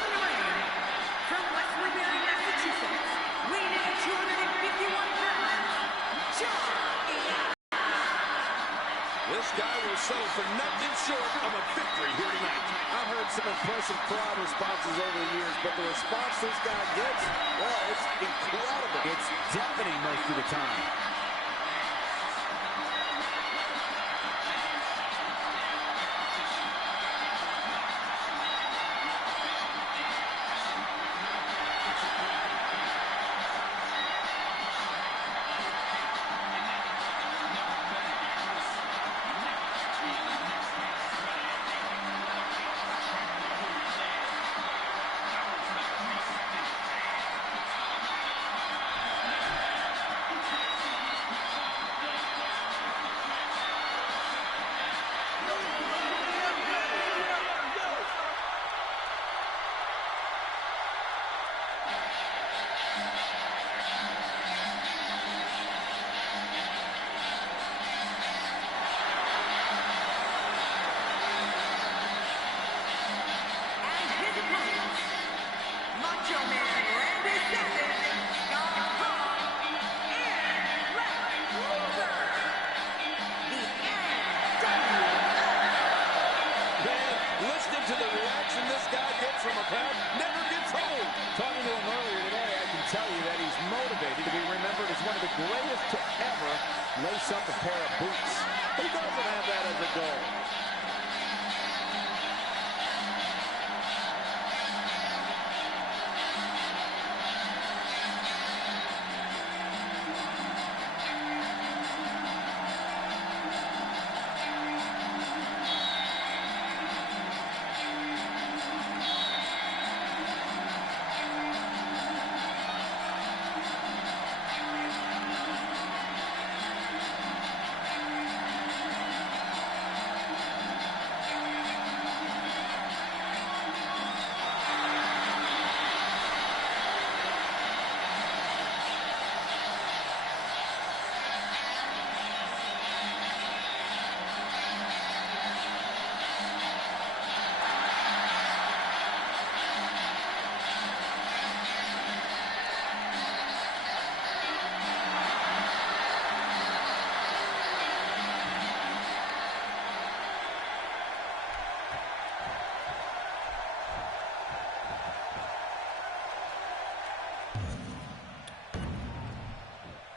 the ring, from West Woodbury, Massachusetts, weighing in at 251 pounds, John Cena. This guy will settle for nothing short of a victory here tonight. I've heard some impressive crowd responses over the years, but the response this guy gets, well, it's incredible. It's deafening most of the time. from a crowd never gets old. Talking to him earlier today, I can tell you that he's motivated to be remembered as one of the greatest to ever lace up a pair of boots. He doesn't have that as a goal.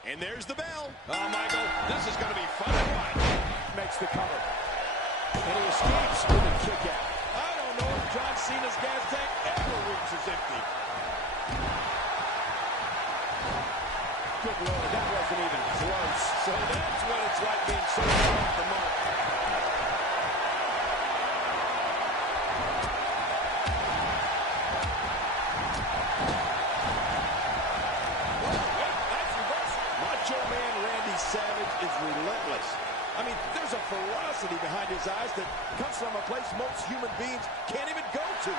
And there's the bell. Oh, Michael, this is going to be fun to watch. Makes the cover. And he escapes with a kick out. I don't know if John Cena's gas tank ever reaches empty. Good Lord, that wasn't even close. So that's what it's like being so far off the mark. Savage is relentless. I mean, there's a ferocity behind his eyes that comes from a place most human beings can't even go to.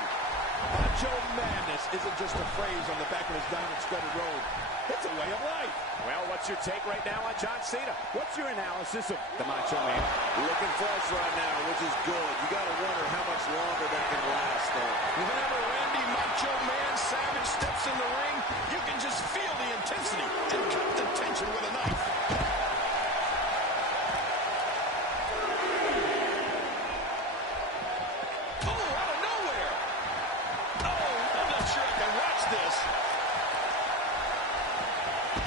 Macho madness isn't just a phrase on the back of his diamond-studded robe. It's a way of life. Well, what's your take right now on John Cena? What's your analysis of the Macho Man? Looking fresh right now, which is good. You got to wonder how much longer that can last, though. Whenever Randy Macho Man Savage steps in the ring, you can just feel the intensity and cut the tension with a knife.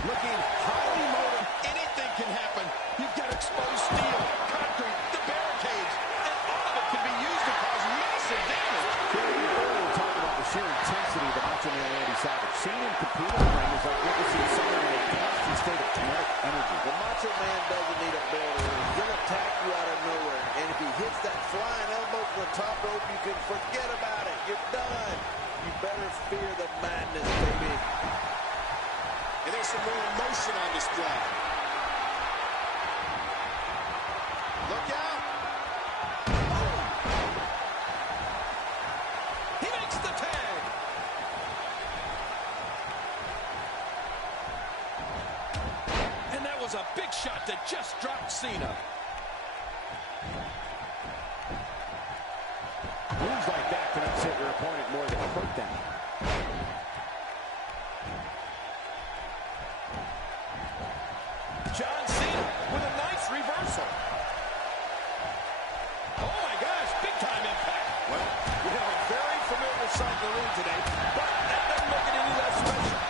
Looking highly motivated. Anything can happen. You've got exposed steel, concrete, the barricades, and all of it can be used to cause massive damage. Earlier talking about the sheer intensity of the Macho Man Randy Savage. Seeing him compete in the ring is like witnessing someone in a constant state of kinetic energy. The Macho Man doesn't need a builder. He'll attack you out of nowhere. And if he hits that flying elbow from the top rope, you can forget about it. You're done. You better fear the madness, baby. And there's some more emotion on display. Look out. He makes the tag. And that was a big shot that just dropped Cena. Moves like that can upset your opponent more than hurt them. John Cena with a nice reversal. Oh my gosh, big time impact. Well, we have a very familiar sight in the ring today, but that doesn't make it any less special.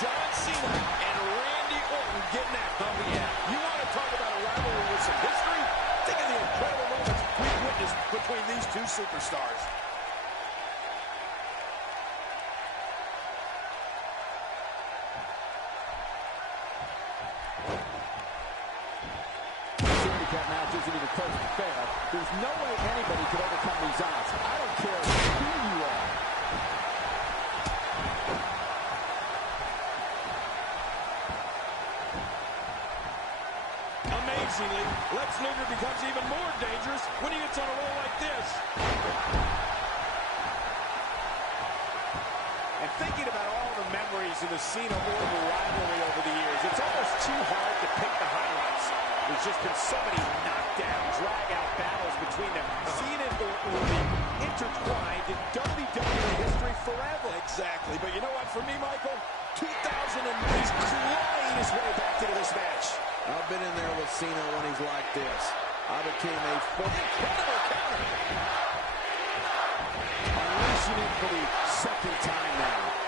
John Cena and Randy Orton getting at it. Oh yeah. You want to talk about a rivalry with some history? Think of the incredible moments we've witnessed between these two superstars. Match isn't even close to fair. There's no way anybody could overcome these odds. I don't care who you are. Amazingly, Lex Luger becomes even more dangerous when he gets on a roll like this. And thinking about all the memories of the Cena-Orton rivalry over the years, it's almost too hard to pick the highlights. There's just been so many knockdown, drag-out battles between them. Cena and Orton will be intertwined in WWE history forever. Exactly. But you know what? For me, Michael, 2009, he's clawing his way back into this match. I've been in there with Cena when he's like this. I became a incredible counter. Unleashing it for the second time now.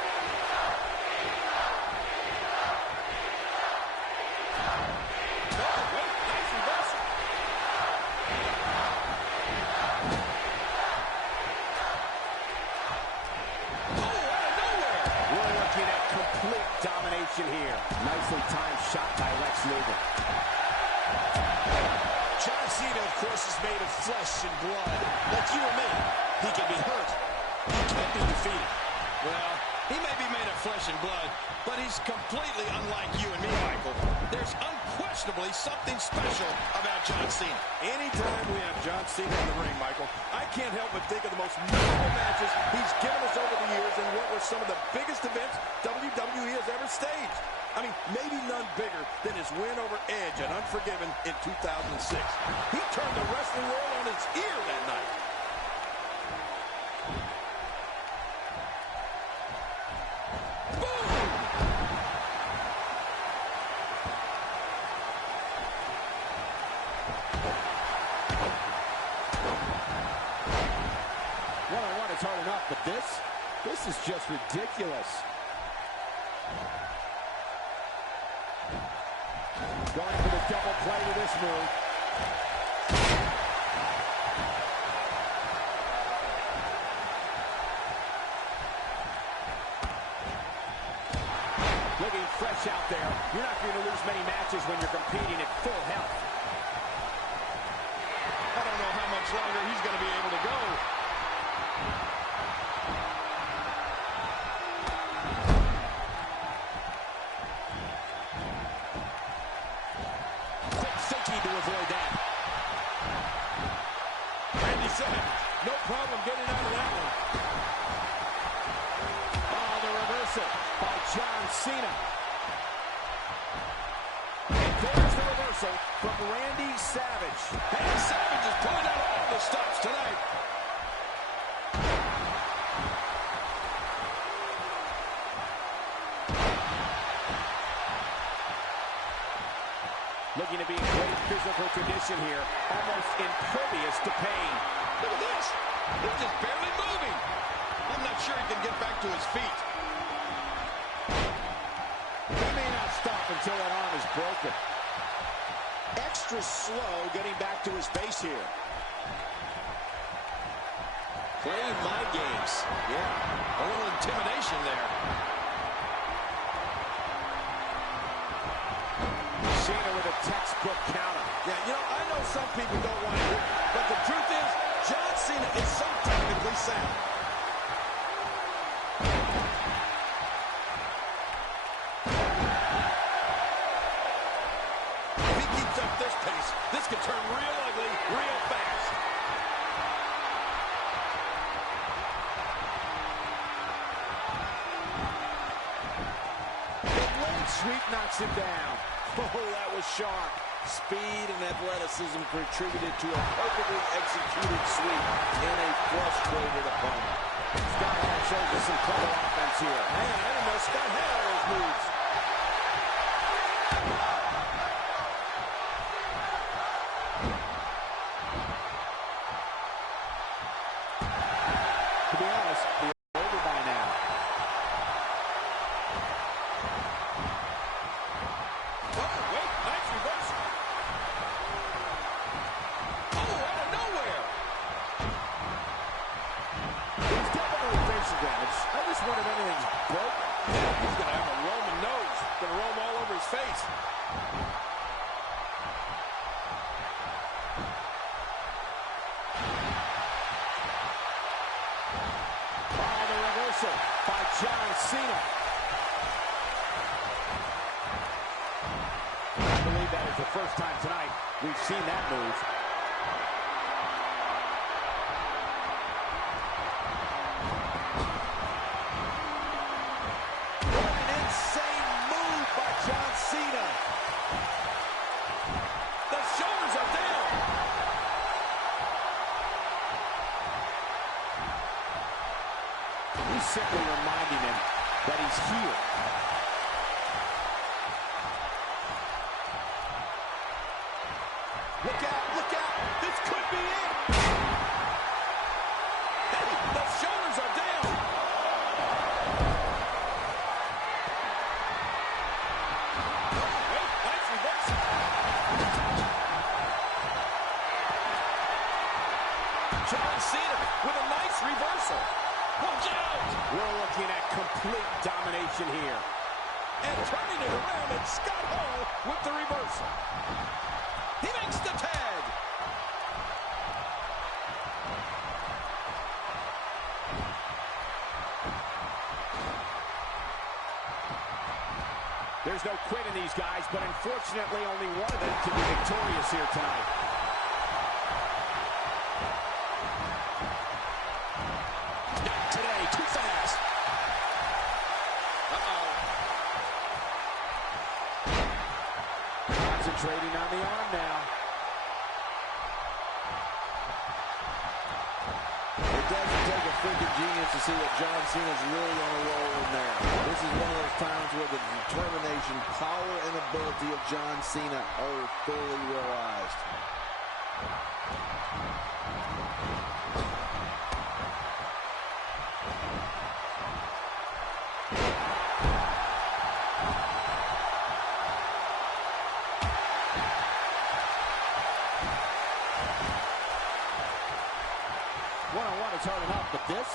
Here. Nicely timed shot by Lex Luger. John Cena, of course, is made of flesh and blood. Like you or me, he can be hurt. He can be defeated. Well, he may be made of flesh and blood, but he's completely unlike you and me, Michael. There's unquestionably something special about John Cena. Anytime we have John Cena in the ring, Michael, I can't help but think of the most memorable matches he's given us over the years and what were some of the biggest events WWE has ever staged. I mean, maybe none bigger than his win over Edge at Unforgiven in 2006. He turned the wrestling world on its ear that night. One-on-one is hard enough, but this is just ridiculous. Going for the double play with this move. Looking fresh out there. You're not going to lose many matches when you're competing at full health. I don't know how much longer he's going to be able to go. Quick thinking to avoid that. Randy Savage, no problem getting out of that one. Oh, the reversal by John Cena. And there's the reversal from Randy Savage. Randy Savage is pulling out all the stops tonight. Looking to be in great physical condition here, almost impervious to pain. Look at this. He's just barely moving. I'm not sure he can get back to his feet. He may not stop until that arm is broken. Extra slow getting back to his base here. Playing mind games. Yeah, a little intimidation there. Cena with a textbook counter. Yeah, you know, I know some people don't want to hear it, but the truth is, John Cena is so technically sound. If he keeps up this pace, this could turn real ugly real fast. The blade sweep knocks him down. Oh, that was sharp. Speed and athleticism contributed to a perfectly executed sweep in a frustrated opponent. Skyhawk shows the some clever offense here. Man, I didn't know Scott had all those moves. To be honest, they're over by now. Oh, wait, nice reversal. Oh, out of nowhere. He's definitely facial damage. I just wonder if anything's broke. He's going to have a Roman nose. Going to roam all over his face. Oh, the reversal by John Cena. I believe that is the first time tonight we've seen that move. What an insane move by John Cena. The shoulders are down. He's simply reminding him that he's here. Look out, look out. This could be it. Hey, the shoulders are down. Oh, wait, nice reversal. John Cena with a nice reversal. Watch out. We're looking at complete domination here. And turning it around, and Scott Hall with the reversal. He makes the tag. There's no quit in these guys, but unfortunately only one of them can be victorious here tonight. Not today, too fast. Concentrating on the arm now. It doesn't take a freaking genius to see what John Cena's really on a roll in there. This is one of those times where the determination, power, and ability of John Cena are fully realized. One-on-one is hard enough, but this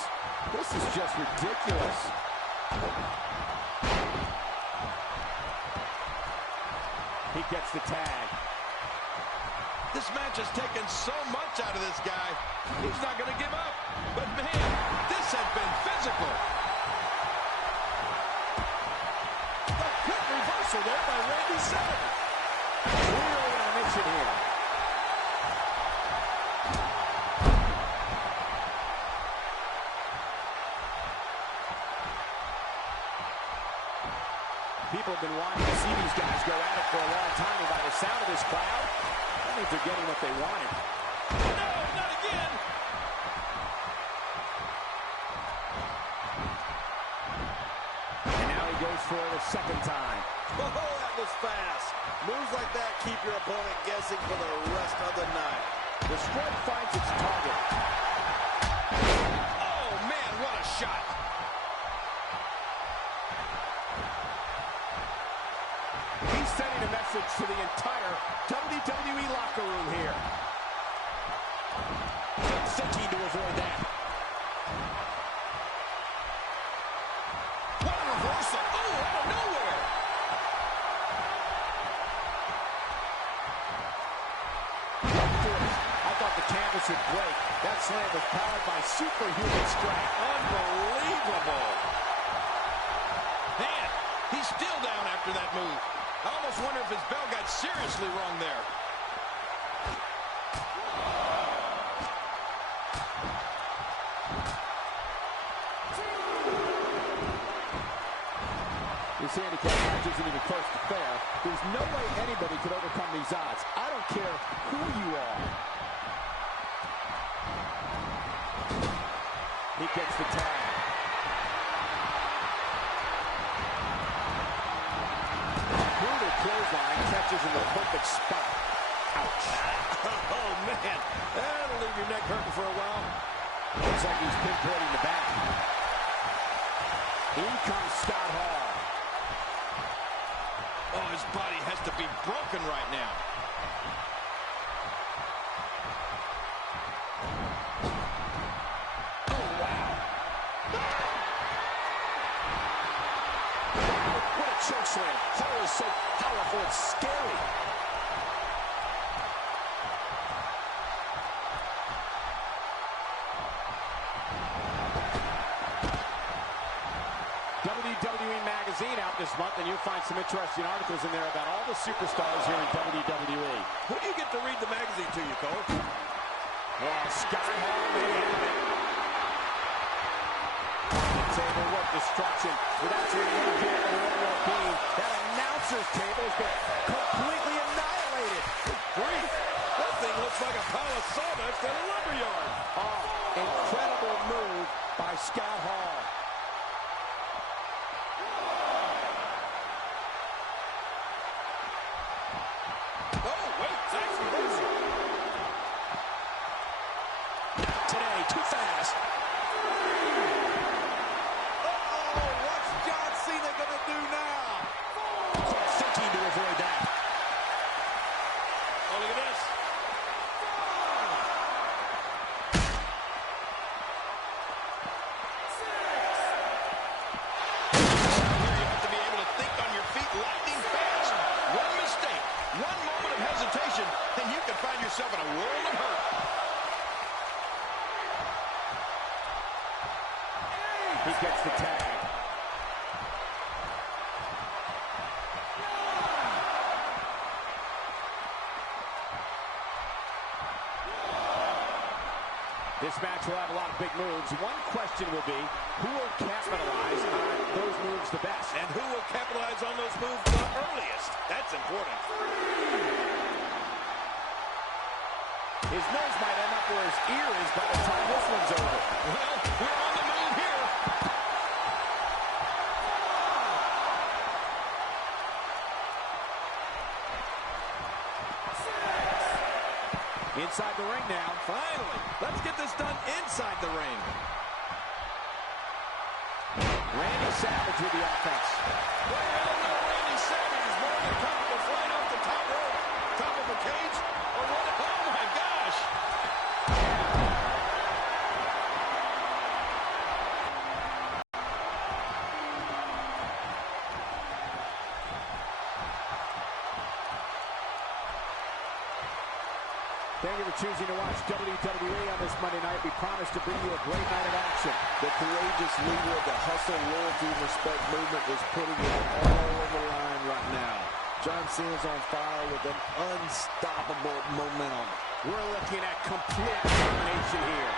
is just ridiculous. He gets the tag. This match has taken so much out of this guy. He's not going to give up. But, man, this has been physical. The quick reversal there by Randy Savage. Clearly on a mission here. People have been wanting to see these guys go at it for a long time, and by the sound of this crowd, I think they're getting what they wanted. No, not again. And now he goes for it a second time. Oh, that was fast. Moves like that keep your opponent guessing for the rest of the night. The strike finds its target. Oh, man, what a shot. He's sending a message to the entire WWE locker room here. Thinking to avoid that. What a reversal. Oh, out of nowhere. I thought the canvas would break. That slam was powered by superhuman strength. Unbelievable. Man, he's still down after that move. I almost wonder if his bell got seriously wrong there. This handicap match isn't even close to fair. There's no way anybody could overcome these odds. I don't care who you are. He gets the tag. in the perfect spot. Ouch. Oh, man. That'll leave your neck hurting for a while. Looks like he's pinpointing the back. In comes Scott Hall. Oh, his body has to be broken right now. Oh, wow. What a choke slam. Hall is so powerful, it's scary. WWE Magazine out this month, and you'll find some interesting articles in there about all the superstars here in WWE. Who do you get to read the magazine to, you, Cole? Oh, Scott Hall may have it. Table work destruction without your name or being. That announcer's table has been completely annihilated. Grief. That thing looks like a pile of sawdust in a lumberyard. Oh, incredible move by Scott Hall. Today, too fast. Uh-oh, what's John Cena gonna do now? Quick thinking to avoid that. Oh, look at this. Here you have to be able to think on your feet lightning fast. One mistake, one moment of hesitation, and you can find yourself in a world of hurt. He gets the tag. This match will have a lot of big moves. One question will be, who will capitalize on those moves the best? And who will capitalize on those moves the earliest? That's important. His nose might end up where his ear is by the time this one's over. Well, we're on the move here. Inside the ring now. Finally, let's get this done inside the ring. Randy Savage with the offense. Well, I don't know Randy Savage is more than comfortable flying off the top rope, top of a cage, or what? Oh, my gosh. Thank you for choosing to watch WWE on this Monday night. We promise to bring you a great night of action. The courageous leader of the hustle, loyalty, and respect movement is putting it all on the line right now. John Cena's on fire with an unstoppable momentum. We're looking at complete domination here.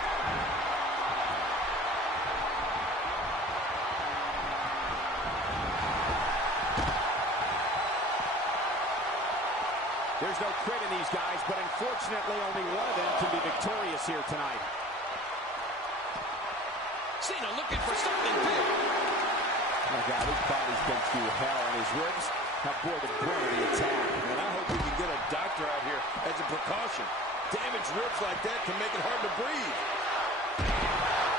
There's no quit in these guys, but unfortunately only one of them can be victorious here tonight. Cena looking for something big. My God, his body's been through hell, and his ribs have bore the brunt of the attack. And I hope we can get a doctor out here as a precaution. Damaged ribs like that can make it hard to breathe.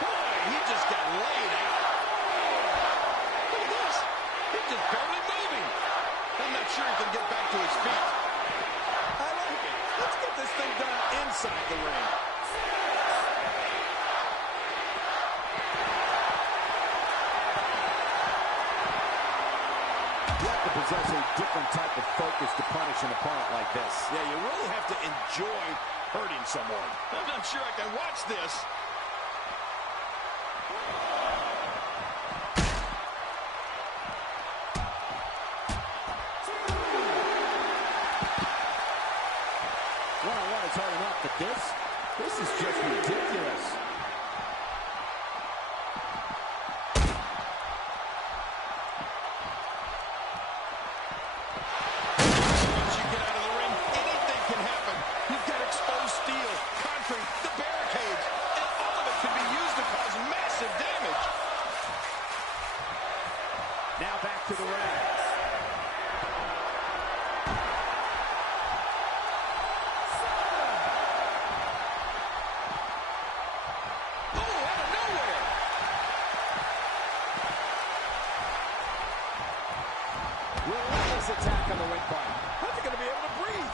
Boy, he just got laid out. Look at this. He's just barely moving. I'm not sure he can get back to his feet. I like it. Let's get this thing done inside the ring. You have to possess a different type of focus to punish an opponent like this. Yeah, you really have to enjoy hurting someone. I'm not sure I can watch this. One-on-one is hard enough, but this is just ridiculous. Once you get out of the ring, anything can happen. You've got exposed steel, concrete, the barricades, and all of it can be used to cause massive damage. Now back to the ring. the windpipe. How's he going to be able to breathe?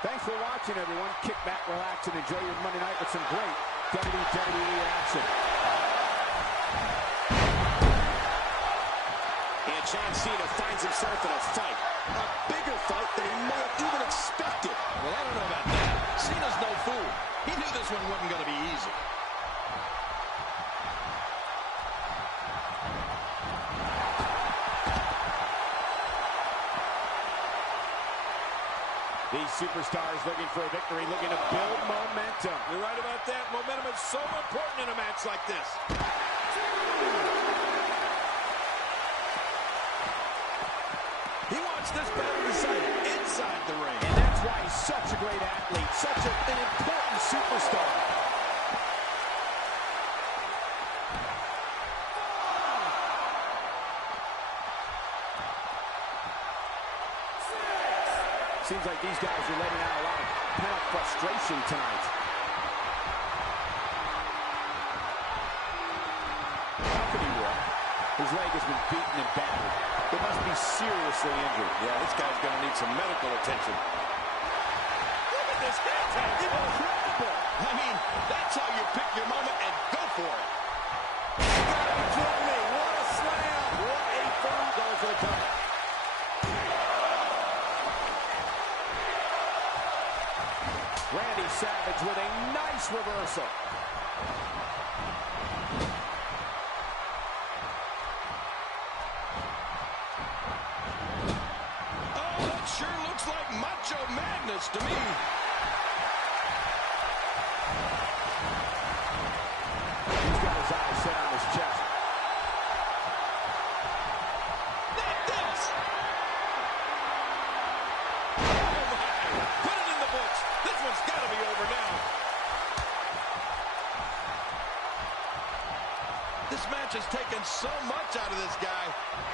Thanks for watching, everyone. Kick back, relax, and enjoy your Monday night with some great WWE action. And John Cena finds himself in a fight. A bigger fight than he may have even expected. Well, I don't know about that. Cena's no fool. He knew this one wasn't going to be easy. These superstars looking for a victory, looking to build momentum. You're right about that. Momentum is so important in a match like this. He wants this battle decided inside the ring. And that's why he's such a great athlete, such an important superstar. Seems like these guys are letting out a lot of pent-up frustration tonight. How can he walk? His leg has been beaten and battered. It must be seriously injured. Yeah, this guy's going to need some medical attention. Look at this hit tag. Incredible. I mean, that's how you pick your moment and go for it. You gotta be kidding me. What a slam. What a firm goal for the cover. Randy Savage with a nice reversal. Oh, that sure looks like Macho Madness to me. He's got his eyes set on his chest. Not this. Oh, my. Put it in the books. This one's got to be over now. This match has taken so much out of this guy.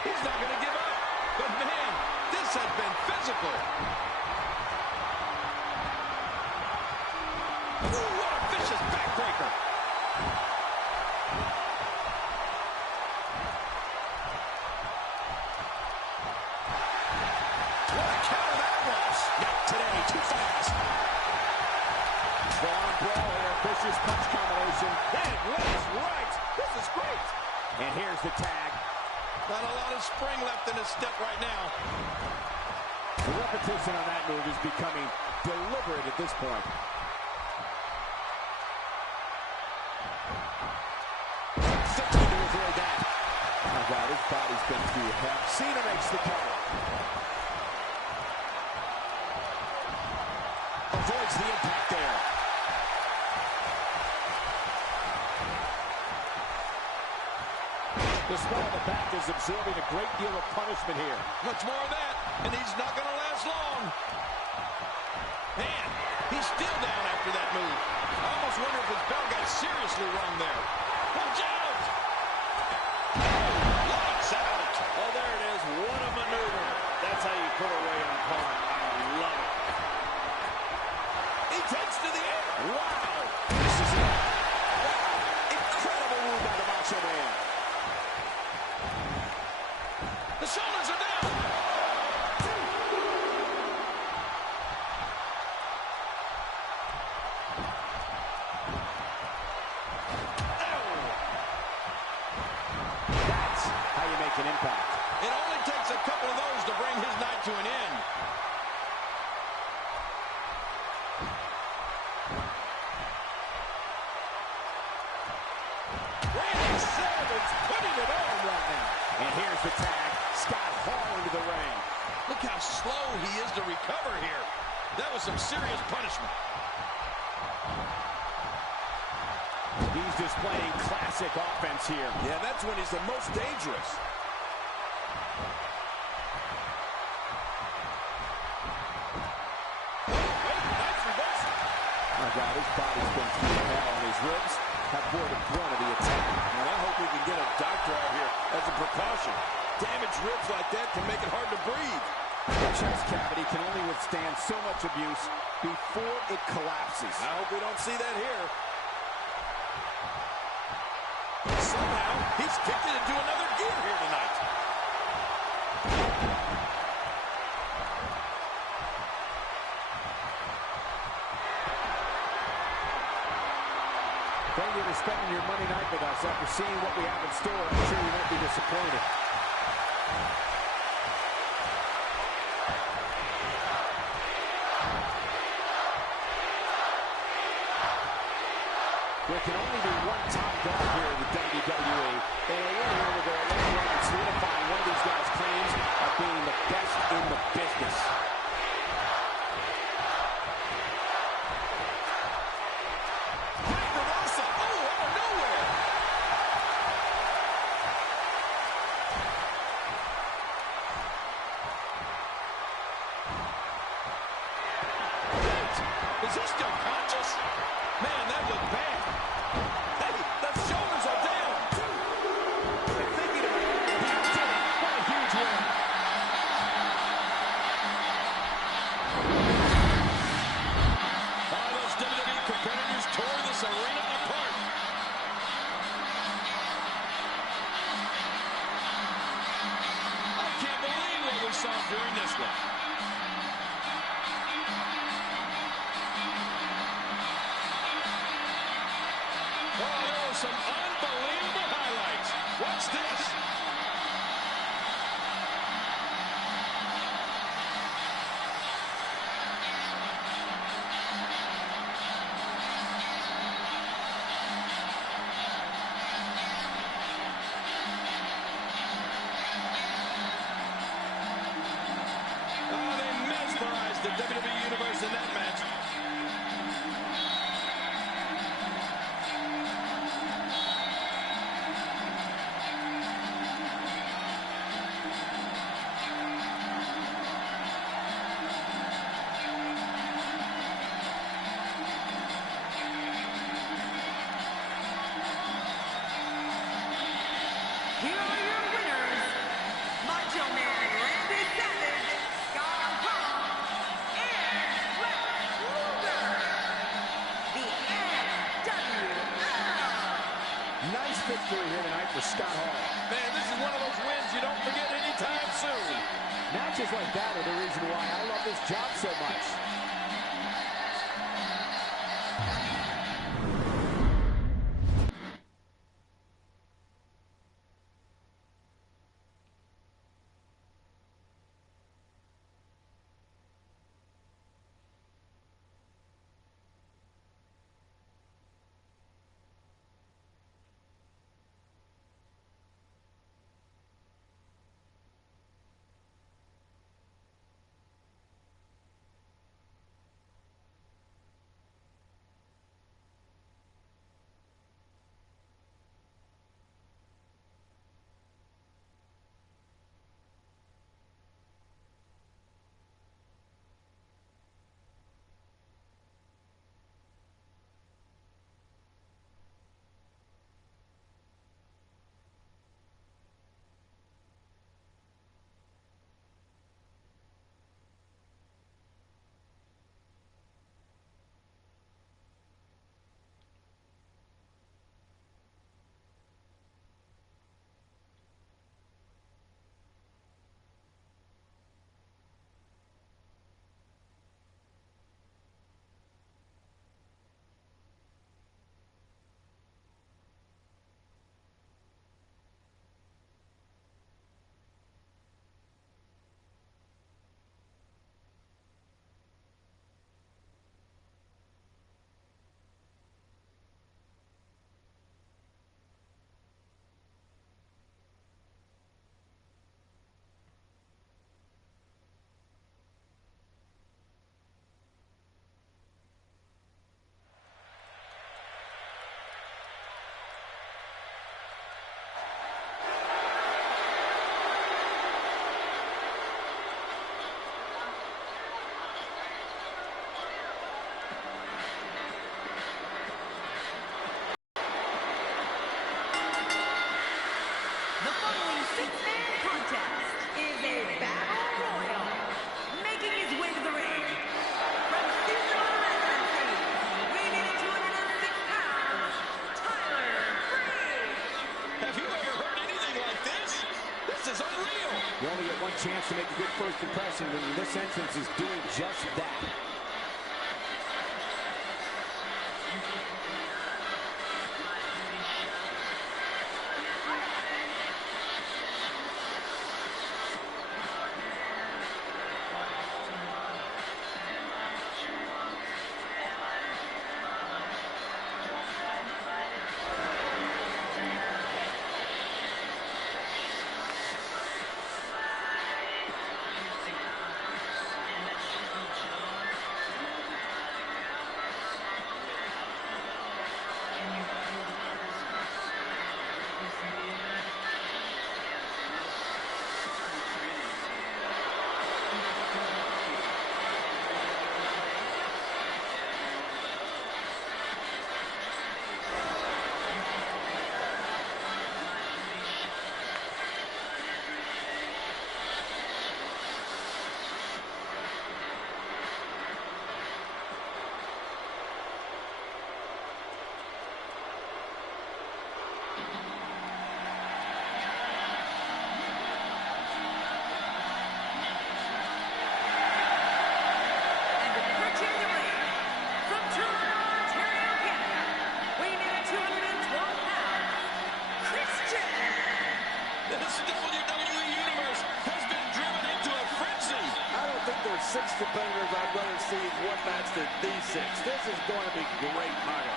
He's not going to give up. But, man, this has been physical. Ooh, what a vicious backbreaker. What a counter that was. Not today, too fast. Full-on brawl here, vicious punch combination. Head, left, right. This is great. And here's the tag. Not a lot of spring left in his step right now. The repetition on that move is becoming deliberate at this point. Something to avoid that. Oh, God, his body's been through hell. Cena makes the cover. Avoids the impact there. The small of the back is absorbing a great deal of punishment here. Much more of that, and he's not going to last long. Man, he's still down after that move. I almost wonder if his bell got seriously wrong there. Watch out! Lights out! Oh, there it is. What a maneuver. That's how you put away an opponent. I love it. He takes to the air. Wow! This is it. Wow! Incredible move by the Macho Man. The shoulders are down. That's how you make an impact. It only takes a couple of those to bring his night to an end. Randy Savage putting it on right now. And here's the tag. Scott Hall into the ring. Look how slow he is to recover here. That was some serious punishment. He's displaying classic offense here. Yeah, that's when he's the most dangerous. Nice reversal. My God, his body's been through hell, and his ribs have bore the brunt of the attack. And I hope we can get a doctor out here as a precaution. Damaged ribs like that can make it hard to breathe. The chest cavity can only withstand so much abuse before it collapses. I hope we don't see that here. Somehow, he's kicked it into another gear here tonight. Thank you for spending your Monday night with us. After seeing what we have in store, I'm sure you won't be disappointed. There can only be one top dog here in the WWE. And a win here will go a long way in solidifying one of these guys' claims of being the best in the business. Great reversal. Oh, out of nowhere. Wait, is he still conscious? Man, that looked bad. Hey, the shoulders are down. And thinking about it, he did it. What a huge win. Oh, those WWE competitors tore this arena apart. I can't believe what we saw during this one. Oh, there were some unbelievable highlights. Watch this. Oh, they mesmerized the WWE Universe in that match. Here are your winners, Macho Man Randy Savage, Scott Hall, and Lex Luger. The NWL. Nice victory here tonight for Scott Hall. Man, this is one of those wins you don't forget anytime soon. Matches like that are the reason why I love this job so much. to make a good first impression, and this entrance is doing just that. Six competitors I'd rather see in one match than these six. This is going to be great, Maga.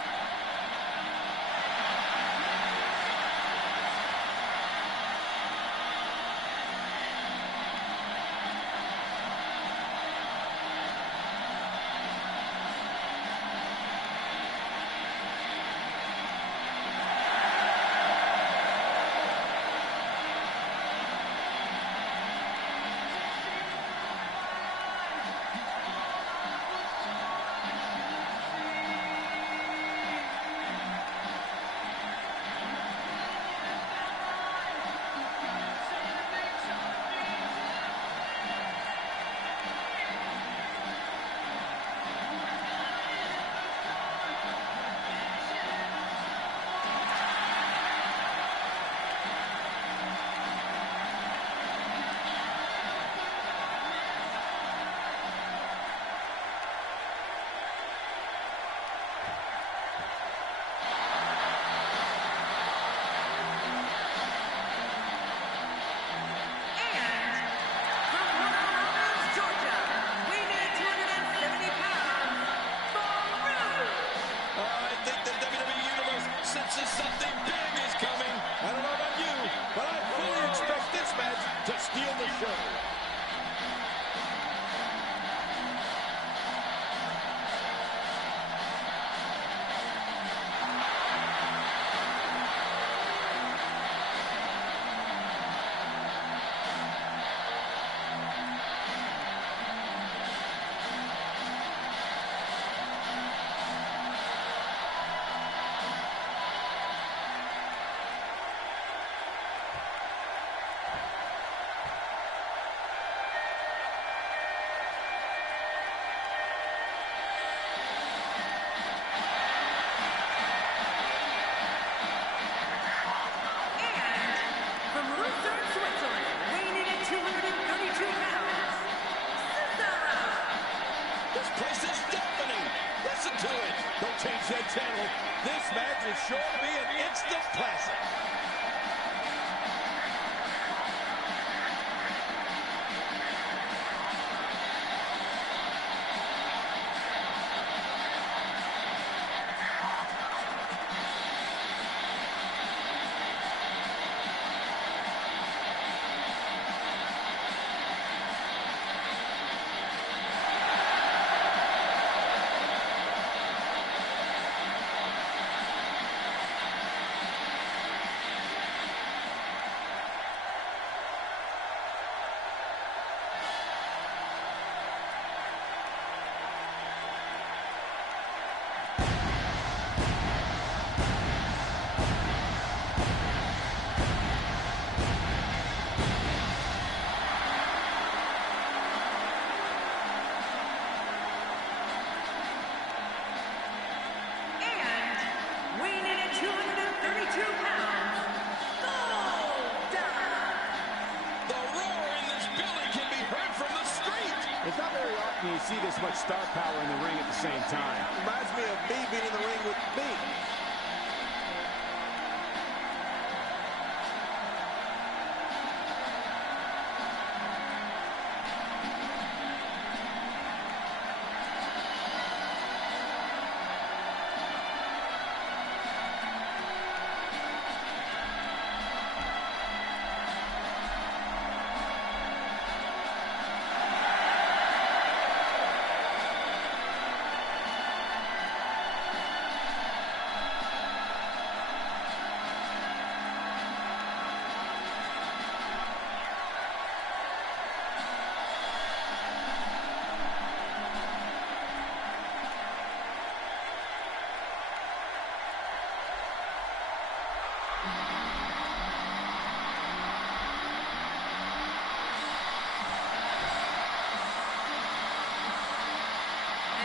Something big is coming. I don't know about you, but I fully expect this match to steal the show. Don't change that channel. This match is sure to be an instant classic. much star power in the ring at the same time. Reminds me of me being in the ring with me.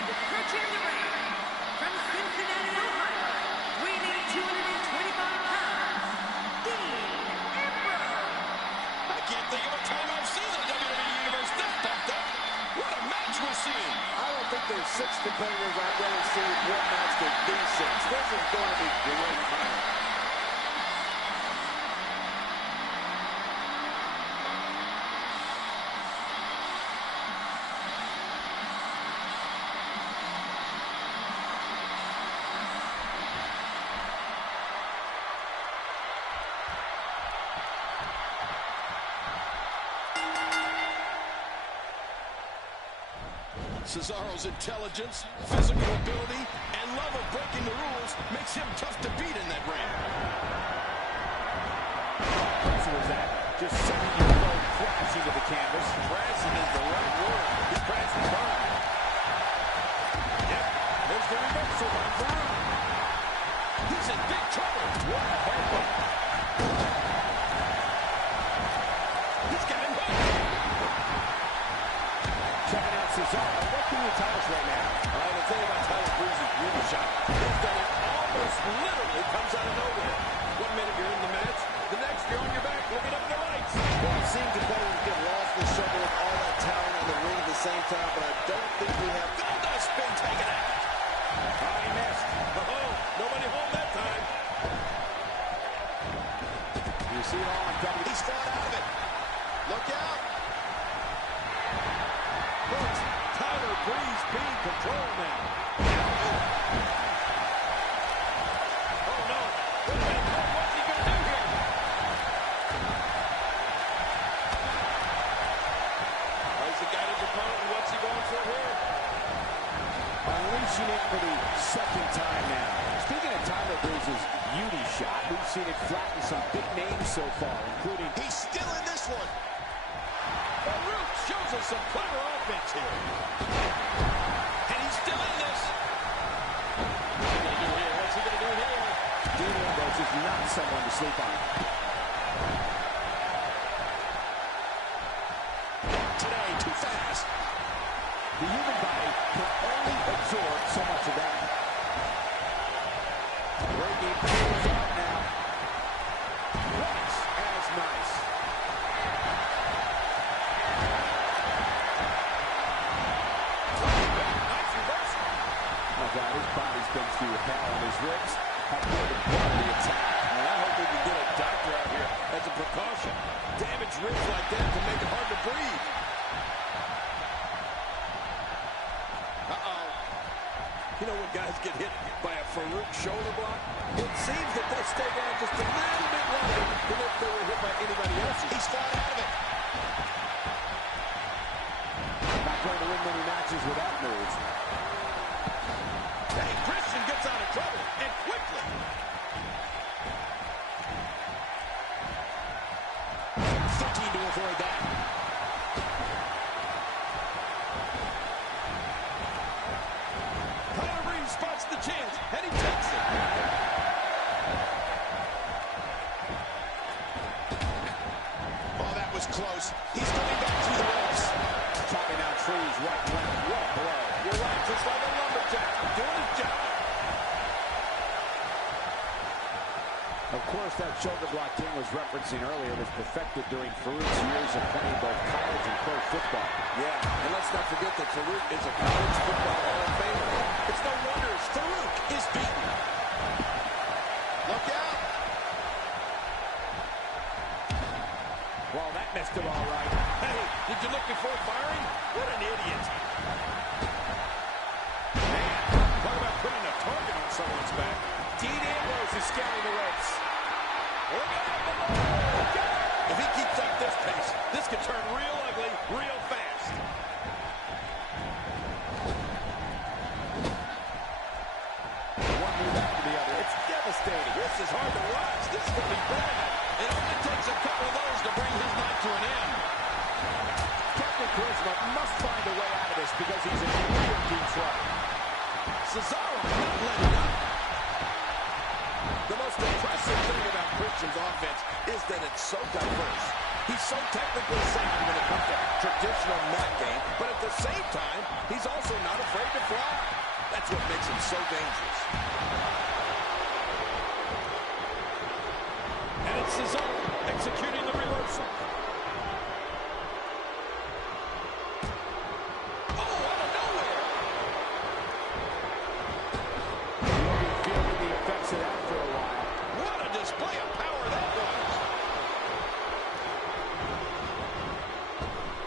Approaching the ring from Cincinnati, Ohio, weighing 225 pounds, Dean Ambrose. I can't think of a time I've seen the WWE Universe this pumped up. What a match we're seeing. I don't think there's 6 competitors I'd rather see in one match than these 6. This is going to be great match. Cesaro's intelligence, physical ability, and love of breaking the rules makes him tough to beat in that ring. How impressive was that? Just sending your foe crashing to the canvas. Crashing is the right word. He crashed and burned. Yep, there's the reversal by Brown. He's in big trouble. What a headbutt. He's got him hooked. Checking out Cesaro. What can you tell us right now? The thing about Tyler Breeze's beauty shot is that it almost literally comes out of nowhere. 1 minute you're in the match, the next you're on your back looking up at the lights. Well, I've seen competitors get lost in the shuffle with all that talent in the ring at the same time, but I don't think we have... Goldust spin taken out. Oh, he missed. Oh, nobody home that time. You see it all on W. He's fought out of it. Look out. Folks, Tyler Breeze being controlled now. Oh, no. Wait a minute. What's he going to do here? He's got his opponent, and what's he going for here? Unleashing it for the second time now. Speaking of Tyler Breeze's beauty shot, we've seen it flatten some big names so far, including... He's still in this one. Farouk shows us some clever offense here. And he's still in this. What's he going to do here? Dean Ambrose is not someone to sleep on. Today, too fast. The human body can only absorb so much of that. Breaking things out now. Twice as nice. Nice reversal. Oh, God, his body's been through hell, and his ribs have been the brunt of the attack. And I hope we can get a doctor out here as a precaution. Damaged ribs like that can make it hard to breathe. Uh-oh. You know when guys get hit by a Farouk shoulder block? It seems that they stay down just a little bit longer than if they were hit by anybody else. He's fought out of it. Not going to win many matches without moves. Hey, Christian gets out of trouble, and quickly. Thinking to avoid that. Tyler Breeze spots the chance, and he takes it. Oh, that was close. He's coming back through the ropes. Chopping out trees right and left. What a blow. You're right, just that shoulder block King was referencing earlier was perfected during Farouk's years of playing both college and pro football. Yeah, and let's not forget that Farouk is a college football Hall of Famer. It's no wonder Farouk is beaten. Look out! Well, that missed him all right. Hey, did you look before firing? What an idiot. Man, talk about putting a target on someone's back. Dean Ambrose is scaling the ropes. Look out below! If he keeps up this pace, this could turn real ugly real fast. One move after the other. It's devastating. This is hard to watch. This is going to be bad. It only takes a couple of those to bring his night to an end. Captain Charisma must find a way out of this because he's in real deep trouble. Cesaro not letting up. The most impressive thing about Christian's offense is that it's so diverse. He's so technically sound when it comes to traditional mat game, but at the same time, he's also not afraid to fly. That's what makes him so dangerous. And it's Cesaro executing the reversal. Oh, out of nowhere! He'll be feeling the effects of that for a while. What a display of power that was!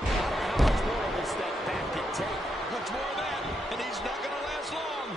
How much more of this that back can take? Much more of that, and he's not going to last long.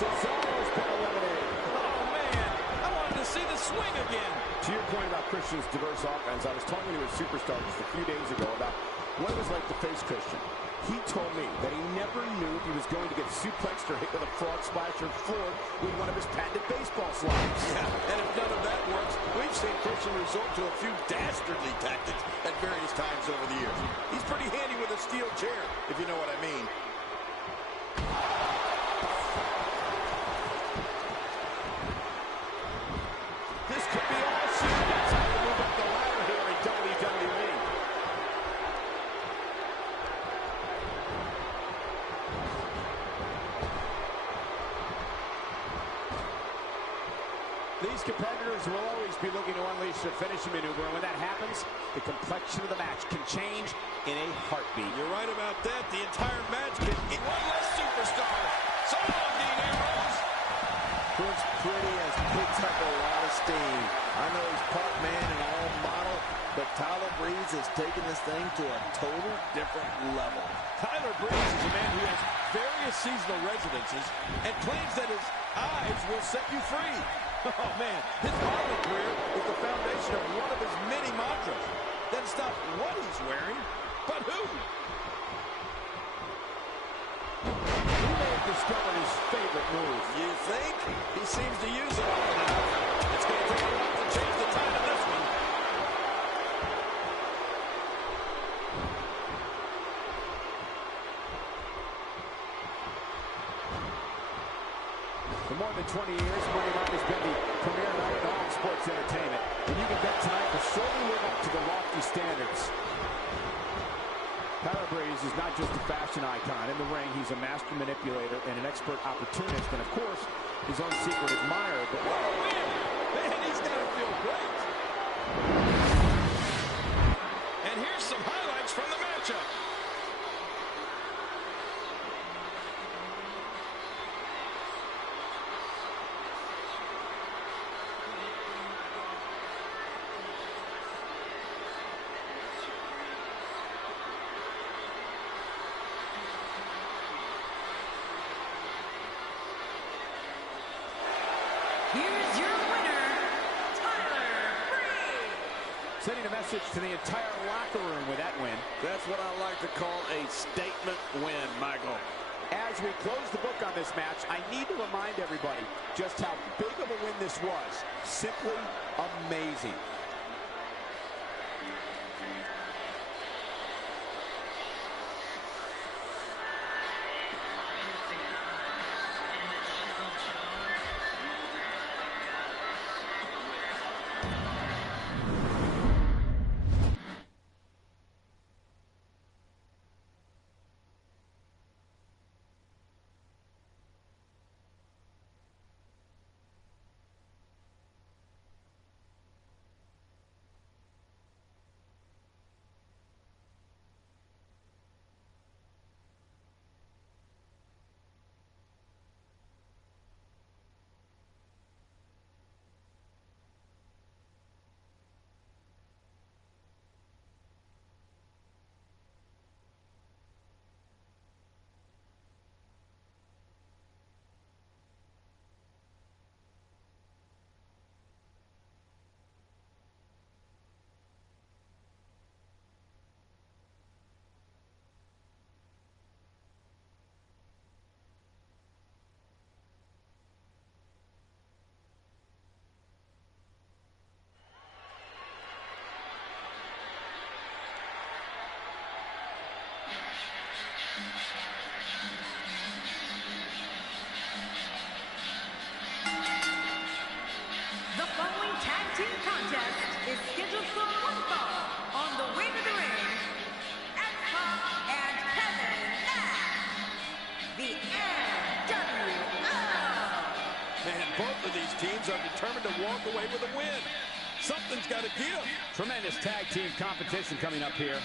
Cesaro's been eliminated. Oh, man. I wanted to see the swing again. To your point about Christian's diverse offense, I was talking to a superstar just a few days ago about what it was like to face Christian. He told me that he never knew he was going to get suplexed or hit with a frog splash or floored with one of his patented baseball slides. Yeah, and if none of that works, we've seen Christian resort to a few dastardly tactics at various times over the years. He's pretty handy with a steel chair, if you know what I mean. This could be all she needs to move up the ladder here in WWE. These competitors will always be looking to unleash their finishing maneuver, and when that happens, the complexion of the match can change in a heartbeat. You're right about that. The entire match can get one less superstar. So long, Dean Ambrose. Prince Pretty has picked up a lot of steam. I know he's part man and all model, but Tyler Breeze has taken this thing to a total different level. Tyler Breeze is a man who has various seasonal residences and claims that his eyes will set you free. Oh, man, his modeling career is the foundation of one of his many mantras. Then stop what he's wearing, but who? He may have discovered his favorite move. You think? He seems to use it often enough. It's going to take a lot to change the tide of this one. For more than 20 years, Monday Night has been the premier night in all sports entertainment. And you can bet tonight will surely live up to the lofty standards. Tyler Breeze is not just a fashion icon. In the ring, he's a master manipulator and an expert opportunist. And, of course, his own secret admirer. But What a win! Man, he's got to feel great. And here's some highlights from the matchup. Here's your winner, Tyler Breeze. sending a message to the entire locker room with that win. That's what I like to call a statement win, Michael. As we close the book on this match, I need to remind everybody just how big of a win this was. Simply amazing. The following tag team contest is scheduled for one fall on the way to the ring. X-Pac and Kevin Nash, the NWO. Man, both of these teams are determined to walk away with a win. Something's got to give. Tremendous tag team competition coming up here.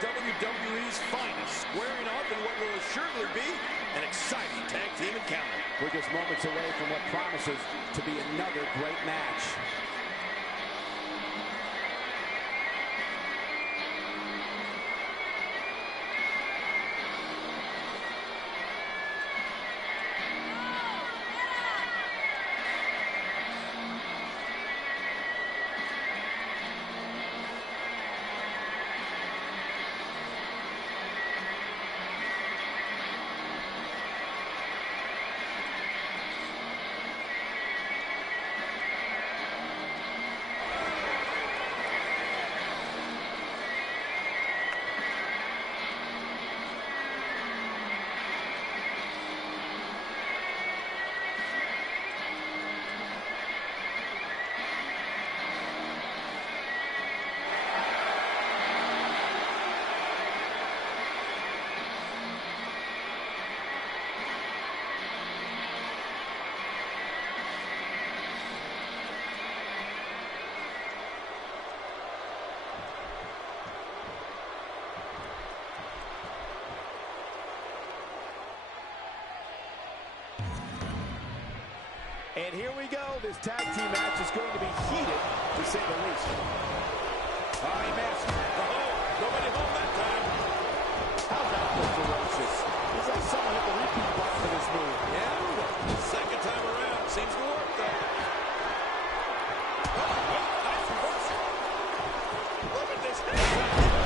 WWE's finest, squaring off in what will assuredly be an exciting tag team encounter. We're just moments away from what promises to be another great match. And here we go. This tag team match is going to be heated, to say the least. Oh, he missed. Oh, nobody home that time. How's that look ferocious? He's like someone hit the repeat button for this move. Yeah, the second time around seems to work, though. Oh, nice reversal. Look at this. Incredible.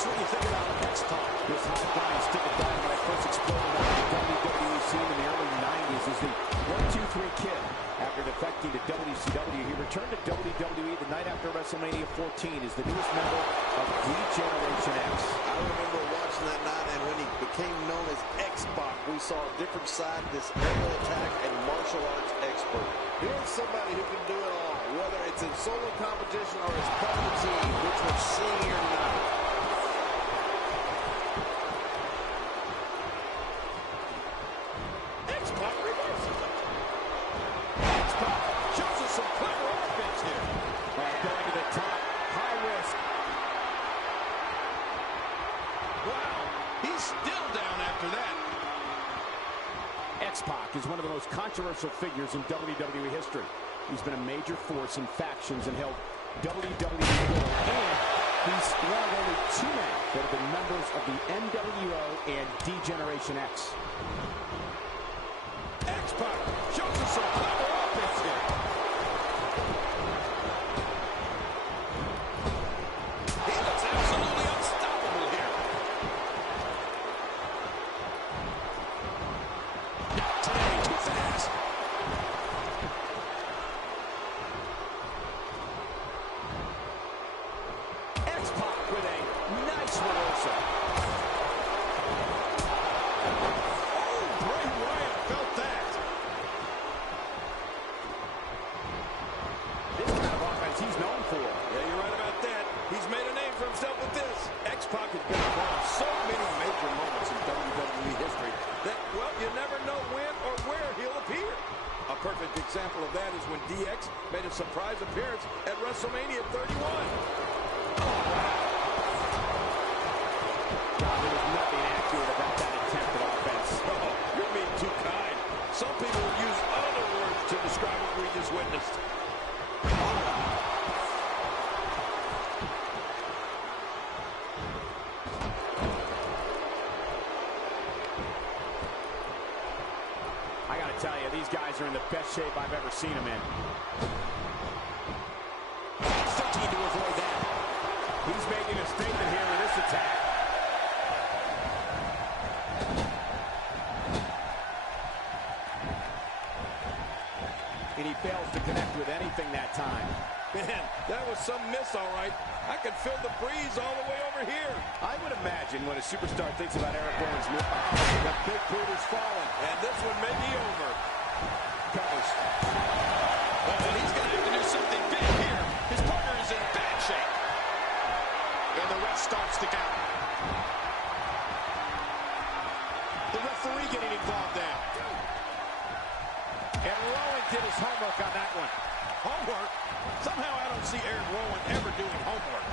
What do you think about X-Pac? This high-flying stick of dynamite first exploded on the WWE scene in the early 90s as the 1-2-3 Kid. After defecting to WCW, he returned to WWE the night after WrestleMania 14 as the newest member of D-Generation X. I remember watching that night, and when he became known as X-Pac, we saw a different side of this aerial attack and martial arts expert. Here's somebody who can do it all, whether it's in solo competition or as part of the team, which we're seeing here tonight. X-Pac reverses it. X-Pac shows us some clever offense here. Going to the top, high risk. Wow, he's still down after that. X-Pac is one of the most controversial figures in WWE history. He's been a major force in factions and held WWE gold. And he's one of only two men that have been members of the NWO and D-Generation X. X-Pac shows us some clever offense here. He looks absolutely unstoppable here. Not today, too fast. X-Pac with a nice reversal. Oh, Bray Wyatt felt that. This kind of offense he's known for. Yeah, you're right about that. He's made a name for himself with this. X-Pac has been involved in so many major moments in WWE history that, well, you never know when or where he'll appear. A perfect example of that is when DX made a surprise appearance at WrestleMania 31. There was nothing accurate about that attempted offense. Oh, you're being too kind. Some people would use other words to describe what we just witnessed. I gotta tell you, these guys are in the best shape I've ever seen them in. 13 to avoid that. He's making a statement here with this attack. And he fails to connect with anything that time. Man, that was some miss, all right. I can feel the breeze all the way over here. I would imagine when a superstar thinks about Eric Rowan's move. The big boot is falling, and this one may be over. Covers. And he's going to have to do something big here. His partner is in bad shape. And the ref starts to count. The referee getting involved now. And Rowan did his homework on that one. Homework? Somehow I don't see Eric Rowan ever doing homework.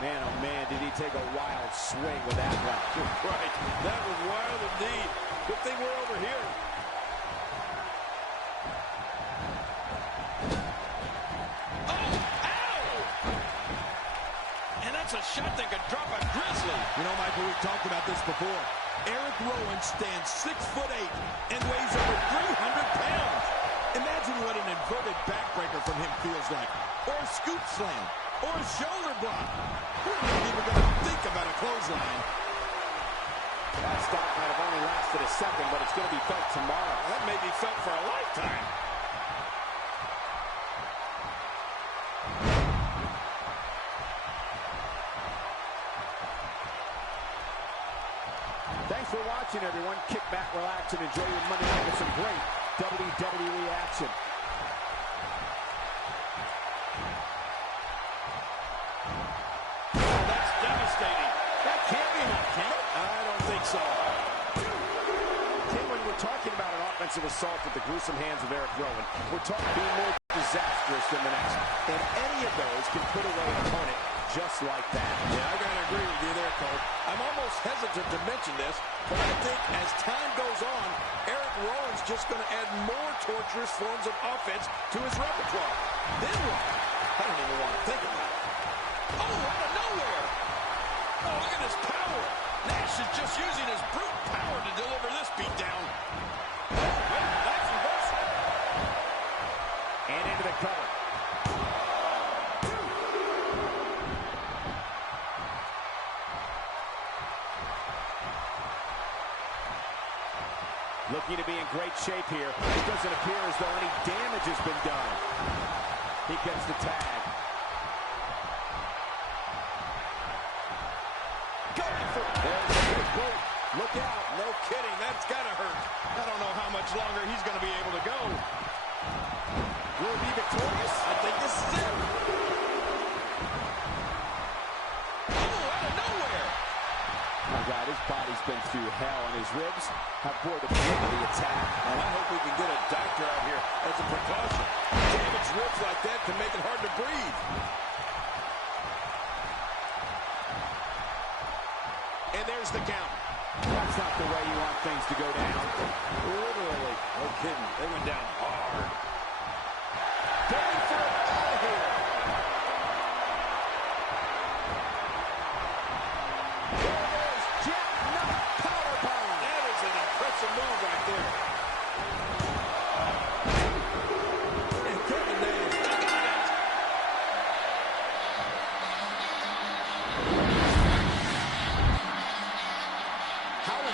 Man, oh man, did he take a wild swing with that one. Right. That was wild indeed. Good thing we're over here. A shot that could drop a grizzly. You know, Michael, we've talked about this before. Eric Rowan stands 6'8" and weighs over 300 pounds. Imagine what an inverted backbreaker from him feels like. Or a scoop slam. Or a shoulder block. We're not even going to think about a clothesline. That stop might have only lasted a second, but it's going to be felt tomorrow. That may be felt for a lifetime. Thanks for watching, everyone. Kick back, relax, and enjoy your Monday night with some great WWE action. Oh, that's devastating. That can't be enough, can it? I don't think so. Tim, when we're talking about an offensive assault at the gruesome hands of Eric Rowan, we're talking being more disastrous than the next. And any of those can put away an opponent just like that. Yeah, I gotta agree with you there, Cole. I'm almost hesitant to mention this, but I think as time goes on, Eric Rowan's just gonna add more torturous forms of offense to his repertoire. Then what? I don't even want to think about it. Oh, out of nowhere! Oh, look at his power! Nash is just using his brute power to deliver this beatdown. Oh, wait, nice reversal. And into the cover. Looking to be in great shape here. It doesn't appear as though any damage has been done. He gets the tag. Going for it. There's a big boot. Look out. No kidding. That's gotta hurt. I don't know how much longer he's gonna be able to go. Will he be victorious? I think this is it. Oh, out of nowhere. My God, his body's been through hell, and his ribs have bore the brunt of the attack. And I hope we can get a doctor out here as a precaution. Damaged ribs like that can make it hard to breathe. And there's the count. That's not the way you want things to go down. Literally. No kidding. They went down hard. Going for it all here. That is an impressive move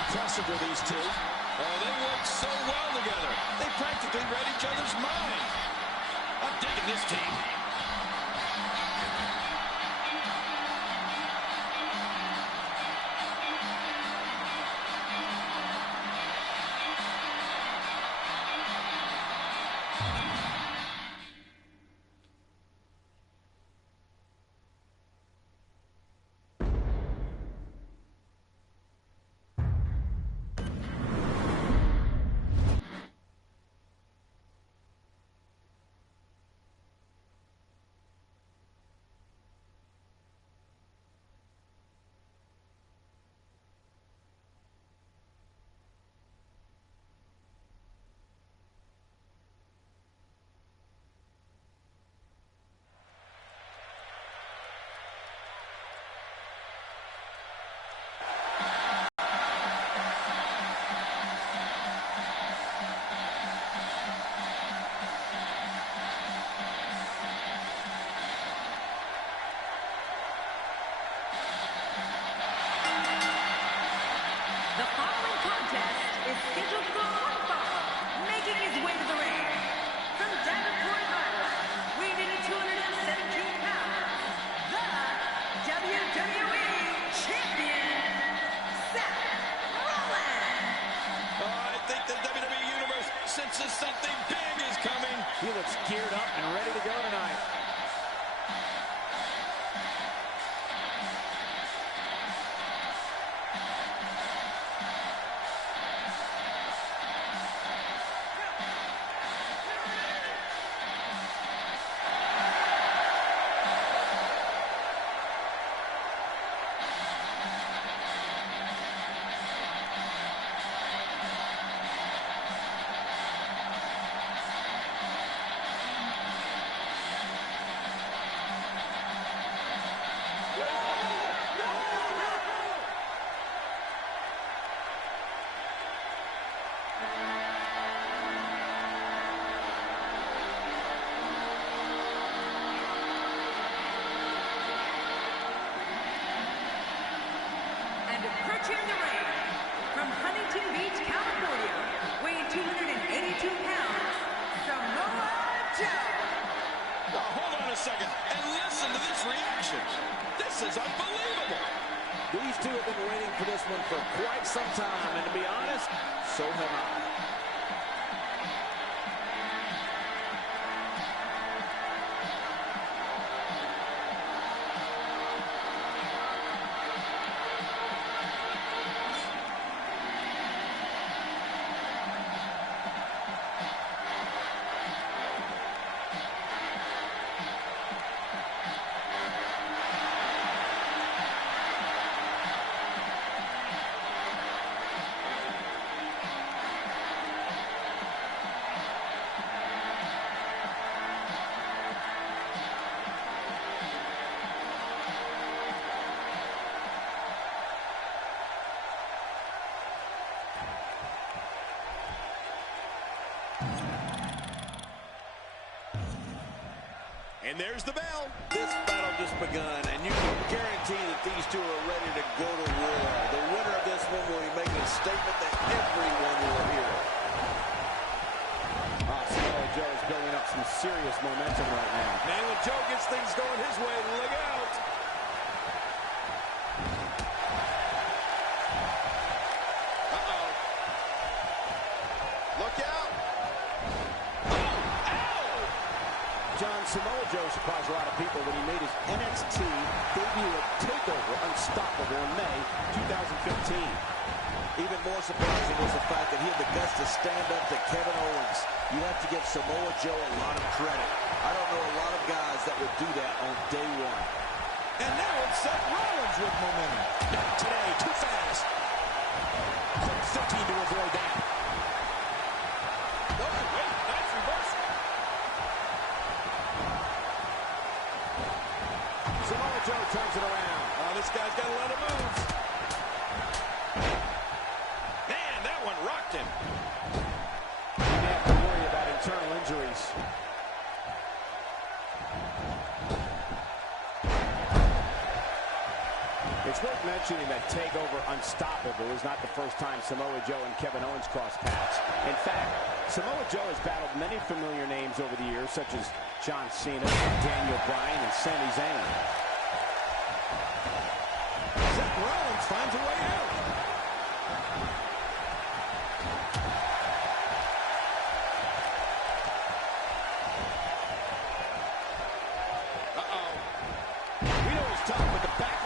impressive are these two? Oh, they work so well together. They practically read each other's minds. I'm digging this team. The following contest is scheduled for one fall, making his way to the ring. From Davenport, Iowa, weighing in at 217 pounds, the WWE Champion, Seth Rollins. I think the WWE Universe senses something big is coming. He looks geared up and ready to go tonight. And approaching the ring, from Huntington Beach, California, weighing 282 pounds, Samoa Joe. Oh, hold on a second and listen to this reaction. This is unbelievable. These two have been waiting for this one for quite some time, and to be honest, so have I. And there's the bell. This battle just begun, and you can guarantee that these two are ready to go to war. The winner of this one will be making a statement that everyone will hear. Samoa Joe is building up some serious momentum right now. Man, when Joe gets things going his way, look out. Uh-oh. Look out. John, Samoa Joe surprised a lot of people when he made his NXT debut at TakeOver Unstoppable in May 2015. Even more surprising was the fact that he had the guts to stand up to Kevin Owens. You have to give Samoa Joe a lot of credit. I don't know a lot of guys that would do that on day one. And now it's Seth Rollins with momentum. Not today, too fast. Quick thinking to avoid that. Oh, wait, nice reversal. Samoa Joe turns it around. Oh, this guy's got a lot of moves. Man, that one rocked him. He may have to worry about internal injuries. It's worth mentioning that TakeOver Unstoppable is not the first time Samoa Joe and Kevin Owens crossed paths. In fact, Samoa Joe has battled many familiar names over the years, such as John Cena, Daniel Bryan, and Sami Zayn. Seth Rollins finds a way out.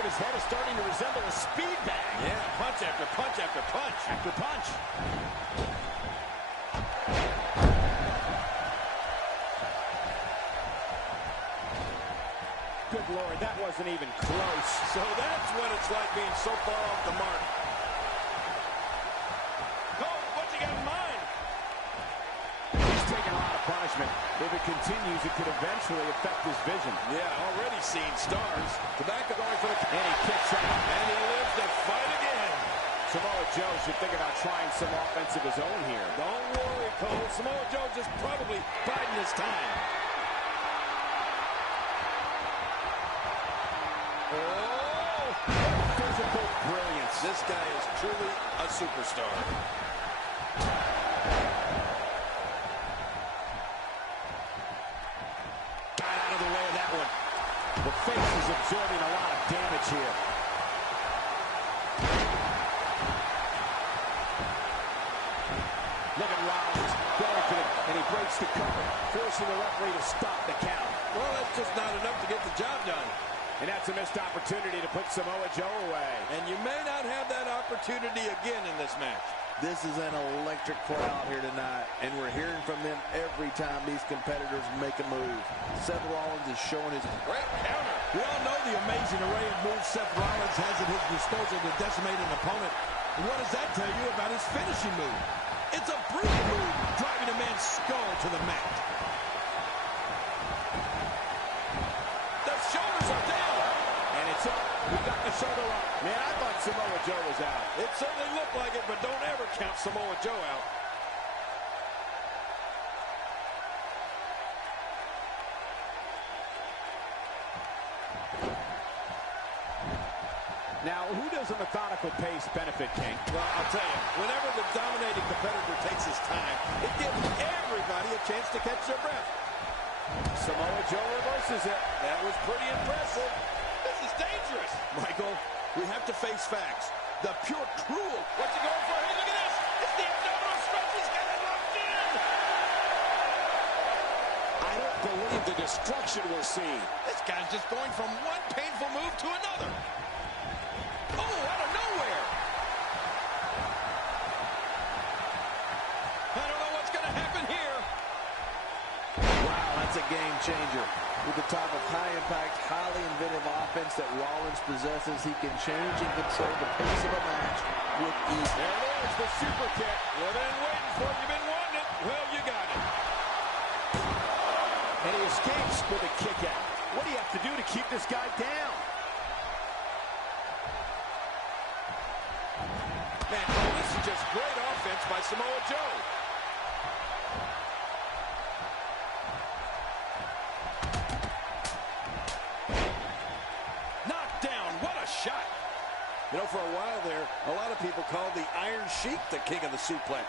His head is starting to resemble a speed bag. Yeah, punch after punch after punch after punch. Good Lord, that wasn't even close. So that's what it's like being so far off the mark. Cole, what you got in mind? He's taking a lot of punishment. If it continues, it could eventually affect his vision. Yeah, already seeing stars. Tobacco going for the... And he kicks out. And he lives to fight again. Samoa Joe should think about trying some offense of his own here. Don't worry, Cole. Samoa Joe just probably biding his time. Oh! Physical brilliance. This guy is truly a superstar. The face is absorbing a lot of damage here. Look at Rollins going for it, and he breaks the cover, forcing the referee to stop the count. Well, that's just not enough to get the job done. And that's a missed opportunity to put Samoa Joe away. And you may not have that opportunity again in this match. This is an electric crowd here tonight, and we're hearing from them every time these competitors make a move. Seth Rollins is showing his great counter. We all know the amazing array of moves Seth Rollins has at his disposal to decimate an opponent. And what does that tell you about his finishing move? It's a brutal move, driving a man's skull to the mat. The shoulders are down. And it's up. We've got the shoulder up. Man, I thought Samoa Joe was out. It certainly looked like it, but don't ever count Samoa Joe out. Now, who does a methodical pace benefit, King? Well, I'll tell you, whenever the dominating competitor takes his time, it gives everybody a chance to catch their breath. Samoa Joe reverses it. That was pretty impressive. This is dangerous. Michael, we have to face facts. The pure cruel. What's he going for? Hey, look at this. It's the abdominal stretch. He's got it locked in. I don't believe the destruction we're seeing. This guy's just going from one painful move to another. Oh, out of nowhere. I don't know what's going to happen here. Wow, that's a game changer. With the type of high-impact, highly inventive offense that Rollins possesses, he can change and control the pace of a match with ease. There it is, the super kick. You've been waiting for it. You've been wanting it. Well, you got it. And he escapes with a kick out. What do you have to do to keep this guy down? Man, oh, this is just great offense by Samoa Joe. Knocked down. What a shot. You know, for a while there, a lot of people called the Iron Sheik the king of the suplex.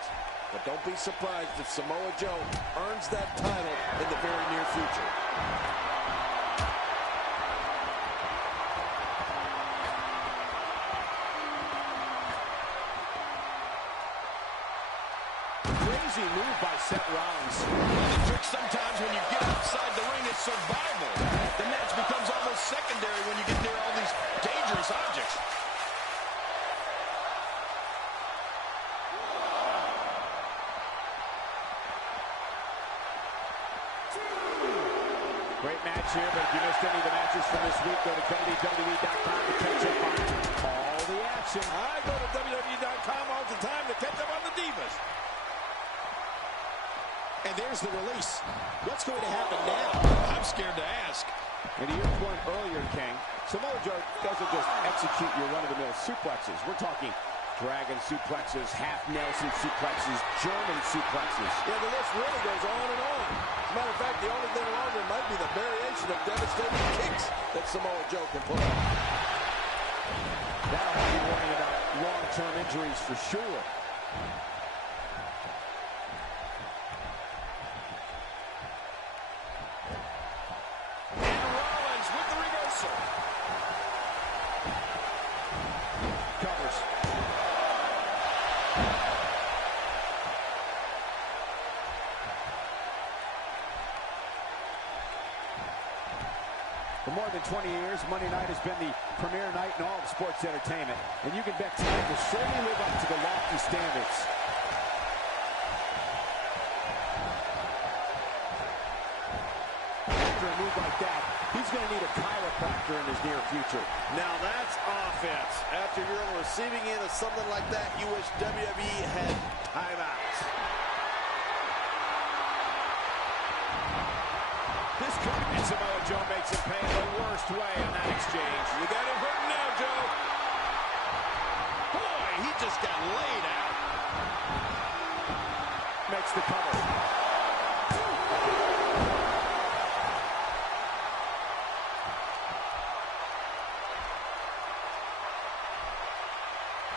But don't be surprised if Samoa Joe earns that title in the very near future. Crazy move by Seth Rollins. The trick sometimes when you get outside the ring is survival. The match becomes almost secondary when you get near all these dangerous objects. Great match here, but if you missed any of the matches from this week, go to WWE.com to catch up on all the action. I go to WWE.com all the time to catch up on the Divas. And there's the release. What's going to happen now? I'm scared to ask. And to your point earlier, King, Samoa Joe doesn't just execute your run-of-the-mill suplexes. We're talking dragon suplexes, half Nelson suplexes, German suplexes. Yeah, the list really goes on and on. As a matter of fact, the only thing longer might be the variation of devastating kicks that Samoa Joe can pull off. That'll have you worrying about long-term injuries for sure. And Rollins with the reversal. Covers. For more than 20 years, Monday night has been the premier night in all of sports entertainment. And you can bet tonight will surely live up to the lofty standards. After a move like that, he's going to need a chiropractor in his near future. Now that's offense. After you're on the receiving end of something like that, you wish WWE had timeouts. This could be Samoa Joe makes him pay the worst way on that exchange. You got him hurt now, Joe. Boy, he just got laid out. Makes the cover.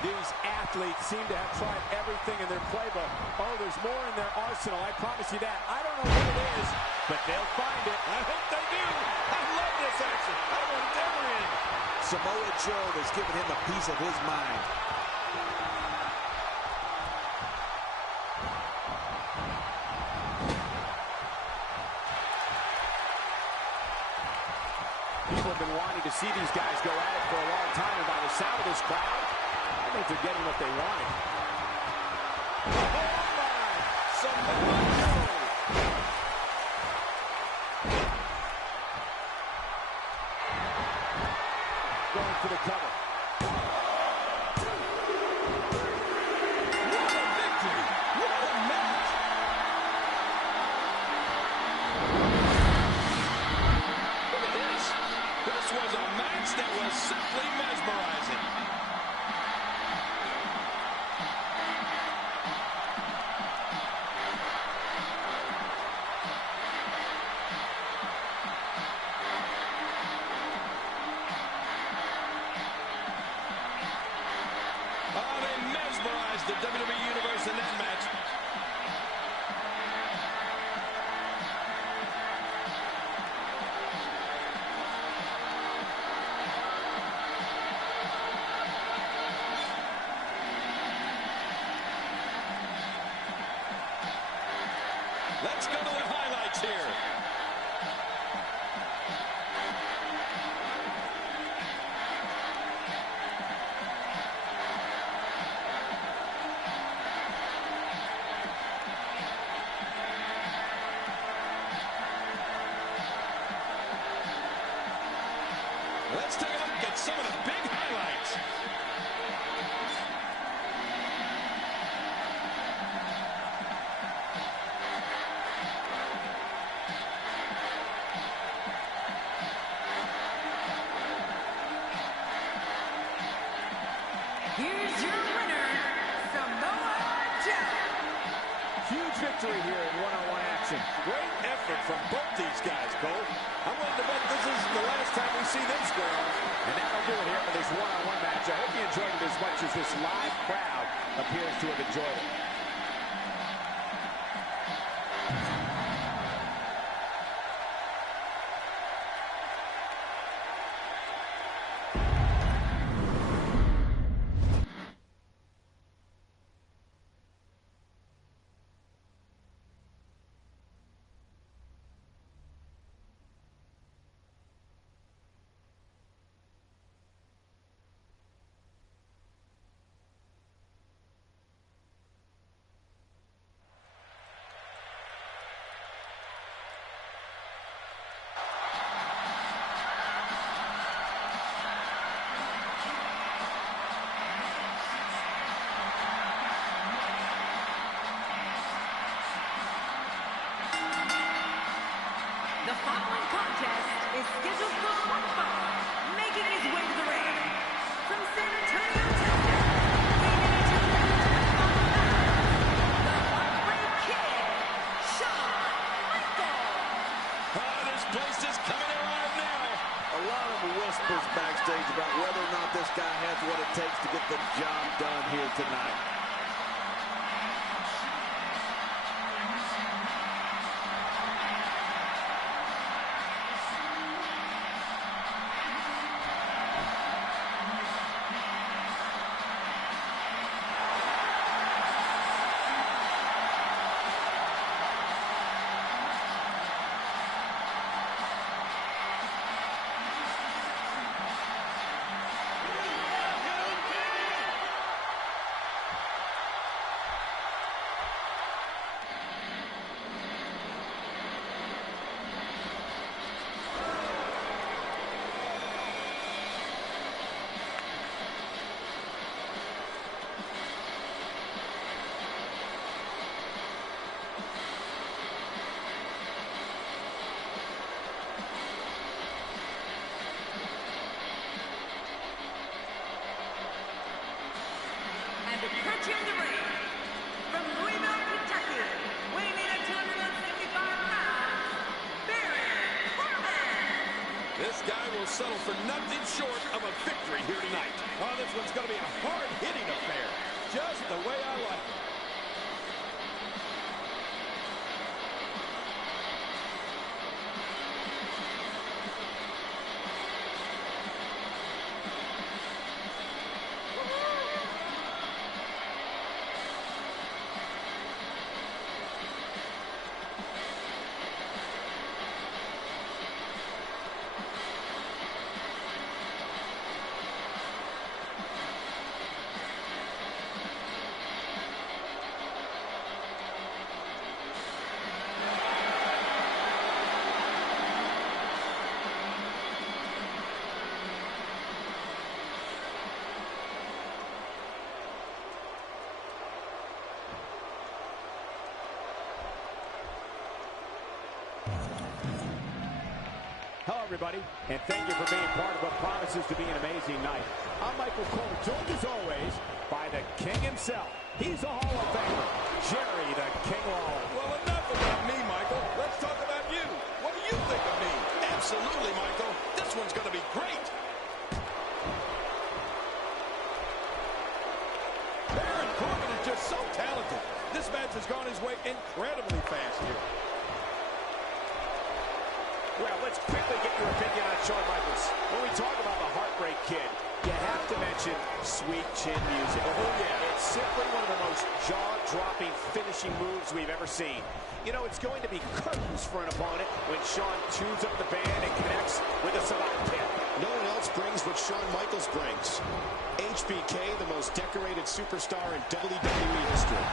These athletes seem to have tried everything in their playbook. Oh, there's more in their arsenal, I promise you that. I don't know what it is, but they'll find it. I hope they do. I love this action. I want it ever in. Samoa Joe has given him a piece of his mind. People have been wanting to see these guys go at it for a long time, and by the sound of this crowd, I think they're getting what they wanted. Oh, my. Samoa Joe. Going for the cover. What a victory. What a match. Look at this. This was a match that was simply mesmerizing. Oh, they mesmerized the WWE Universe in that match. Let's go to the highlights here. Let's take a look at some of the big highlights. Here's your winner, Samoa Joe. Huge victory here in one-on-one action. Great effort from both these guys, Cole. I'm willing to bet this is the last time we see them square off. And that'll do it here for this one-on-one match. I hope you enjoyed it as much as this live crowd appears to have enjoyed it. The following contest is scheduled for one fall, making his way to the ring. From San Antonio, Texas, weighing in at 225 pounds, the Heartbreak Kid, Shawn Michaels. Oh, this place is coming alive now. A lot of whispers backstage about whether or not this guy has what it will settle for nothing short of a victory here tonight. Oh, this one's going to be a hard-hitting affair. Just the way I like it. Hello, everybody, and thank you for being part of what promises to be an amazing night. I'm Michael Cole, joined as always by the King himself. He's a Hall of Famer, Jerry the King Lawler. Well, enough about me, Michael. Let's talk about you. What do you think of me? Absolutely, Michael. This one's going to be great. Baron Corbin is just so talented. This match has gone his way incredibly fast here. Well, let's quickly get your opinion on Shawn Michaels. When we talk about the Heartbreak Kid, you have to mention Sweet Chin Music. Oh, yeah. It's simply one of the most jaw-dropping finishing moves we've ever seen. You know, it's going to be curtains for an opponent when Shawn tunes up the band and connects with a Savate Pit. No one else brings what Shawn Michaels brings. HBK, the most decorated superstar in WWE history.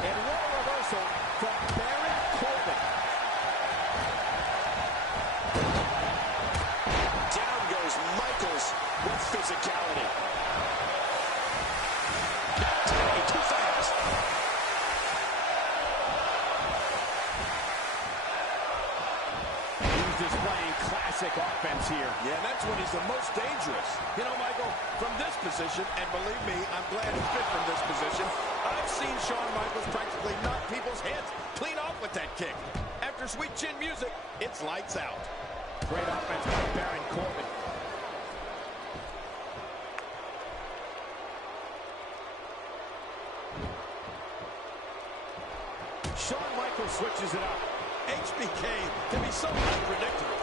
And what a reversal from Baron Corbin. Down goes Michaels with physicality. Too fast. He's displaying classic offense here. Yeah, that's when he's the most dangerous. You know, Michael, from this position, and believe me, I'm glad he fit from this position, I've seen Shawn Michaels practically knock people's heads clean off with that kick. After Sweet Chin Music, it's lights out. Great offense by Baron Corbin. Shawn Michaels switches it up. HBK can be so unpredictable.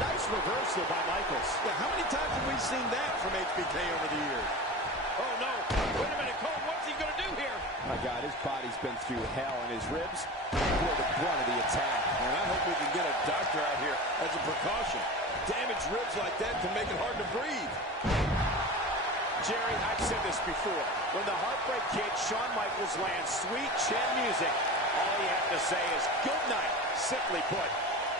Nice reversal by Michaels. Yeah, how many times have we seen that from HBK over the years? Oh, no. Wait a minute, Cole. What's he going to do here? My God, his body's been through hell, and his ribs bore the brunt of the attack. And I hope we can get a doctor out here as a precaution. Damaged ribs like that can make it hard to breathe. Jerry, I've said this before. When the Heartbreak Kid, Shawn Michaels, lands Sweet Chin Music, all you have to say is good night. Simply put,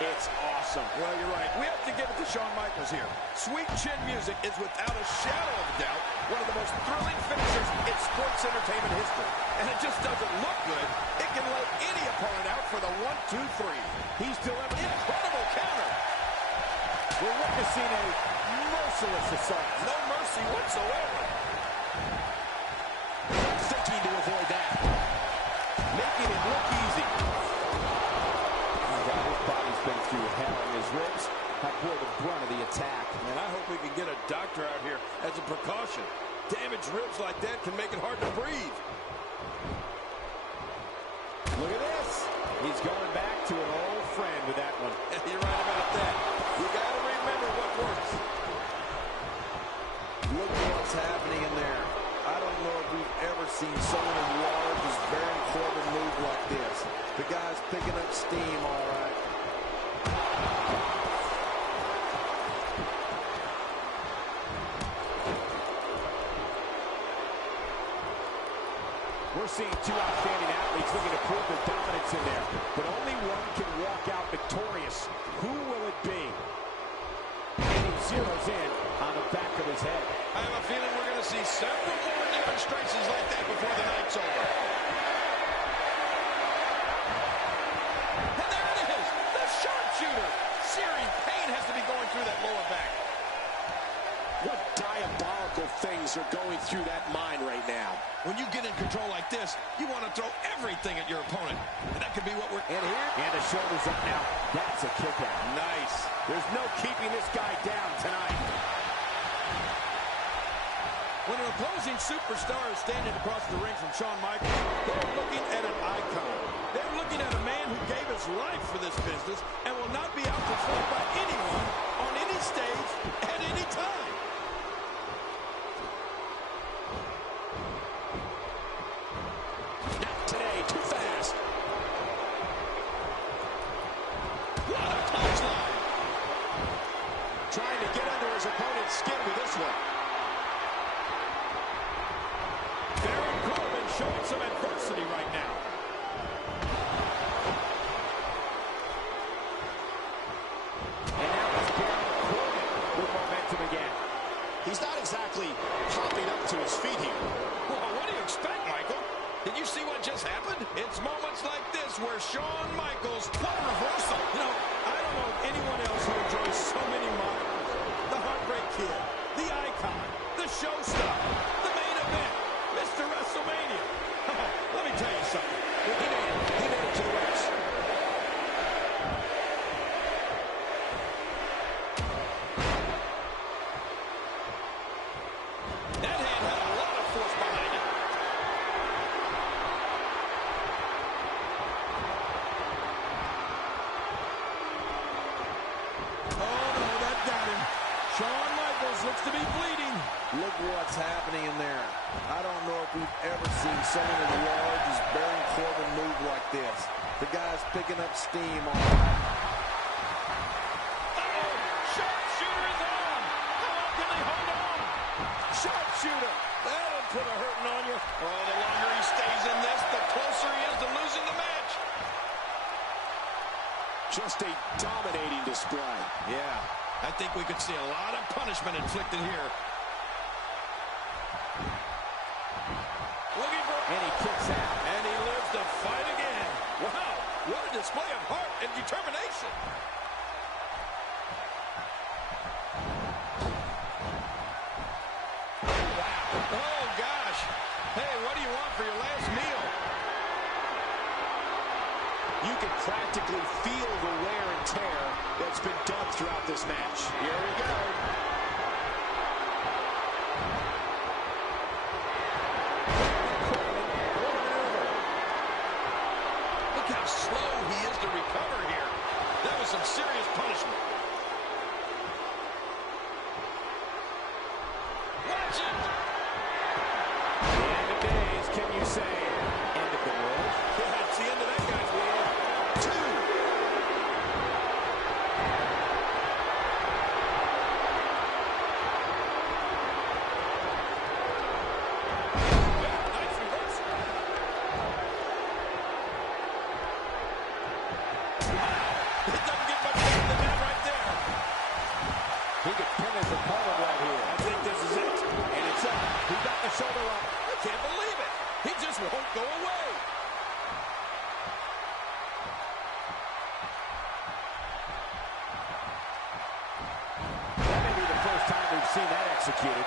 it's awesome. Well, you're right. We have to give it to Shawn Michaels here. Sweet Chin Music is without a shadow of a doubt one of the most thrilling finishers in sports entertainment history. And it just doesn't look good. It can lay any opponent out for the 1, 2, 3. He's delivered an Incredible counter. We're witnessing a merciless assault. No mercy whatsoever. Thinking to avoid that. Making it look easy. My God, his body's been through hell, and his ribs have bore the brunt of the attack. And I hope we can get a doctor out here as a precaution. Damaged ribs like that can make it hard to breathe. Look at this. He's going back to an old friend with that one. You're right about that. You got to remember what works. Look at what's happening in there. I don't know if we've ever seen someone as large as Baron Corbin move like this. The guy's picking up steam, all right. We're seeing two outstanding athletes looking to prove their dominance in there. But only one can walk out victorious. Who will it be? And he zeroes in on the back of his head. I have a feeling we're going to see several more demonstrations like that before the night's over. And there it is, the sharpshooter. Searing pain has to be going through that lower back. What diabolical multiple things are going through that mind right now. When you get in control like this, you want to throw everything at your opponent. And that could be what we're... And here, and the shoulders up now. That's a kick out. Nice. There's no keeping this guy down tonight. When an opposing superstar is standing across the ring from Shawn Michaels, they're looking at an icon. They're looking at a man who gave his life for this business and will not be outperformed by anyone on any stage at any time. Not today, too fast. What a punchline. Trying to get under his opponent's skin with this one. Showing some adversity right now. And now it's Baron Corbin with momentum again. He's not exactly popping up to his feet here. Well, what do you expect, Michael? Did you see what just happened? It's moments like this where Shawn Michaels... What a reversal. You know, I don't know anyone else who enjoys so many monikers. The Heartbreak Kid, the Icon, the Showstopper, the main event, Mr. WrestleMania. Let me tell you something. He made it to the West. That hand had a lot of force behind it. Oh, no, that got him. Shawn Michaels looks to be bleeding. Look what's happening in there. I don't know if we've ever seen someone as large as Baron Corbin move like this. The guy's picking up steam on that. Uh-oh! Sharpshooter is on! How long can they hold on? Sharpshooter! That'll put a hurting on you. Oh, the longer he stays in this, the closer he is to losing the match. Just a dominating display. Yeah, I think we could see a lot of punishment inflicted here. Looking for... And he kicks out. And he lives to fight again. Wow, what a display of heart and determination. Wow. Oh, gosh. Hey, what do you want for your last meal? You can practically feel the wear and tear that's been done throughout this match. Here we go. Look how slow he is to recover here. That was some serious punishment. Watch it! The end of days, can you say? End of the world? Yeah, it's the end of that guy's world. 2. Nice reversal. It doesn't get much better than that right there. He could pin his opponent right here. I think this is it. And it's up. He got the shoulder up. I can't believe it. He just won't go away. That may be the first time we've seen that executed.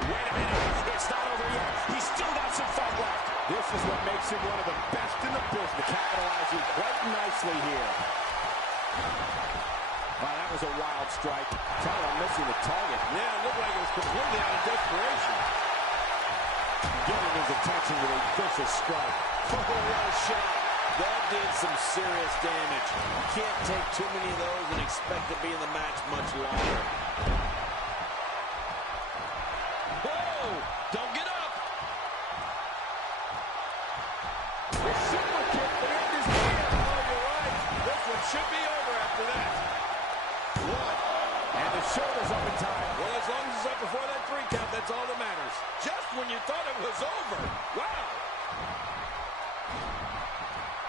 Wait a minute. It's not over yet. He's still got some fight left. This is what makes him one of the best in the business. Capitalizing quite nicely here. Wow, that was a wild strike. Tyler missing the target. Yeah, it looked like it was completely out of desperation. Getting his attention with a vicious strike. Oh, what a shot. That did some serious damage. You can't take too many of those and expect to be in the match much longer. Whoa! Don't get up! The super kick behind his hand. Oh, you're right. This one should be over after that. What? And the shoulders up in time. Well, as long as it's up before that 3 count, that's all that matters. Just when you thought it was over. Wow!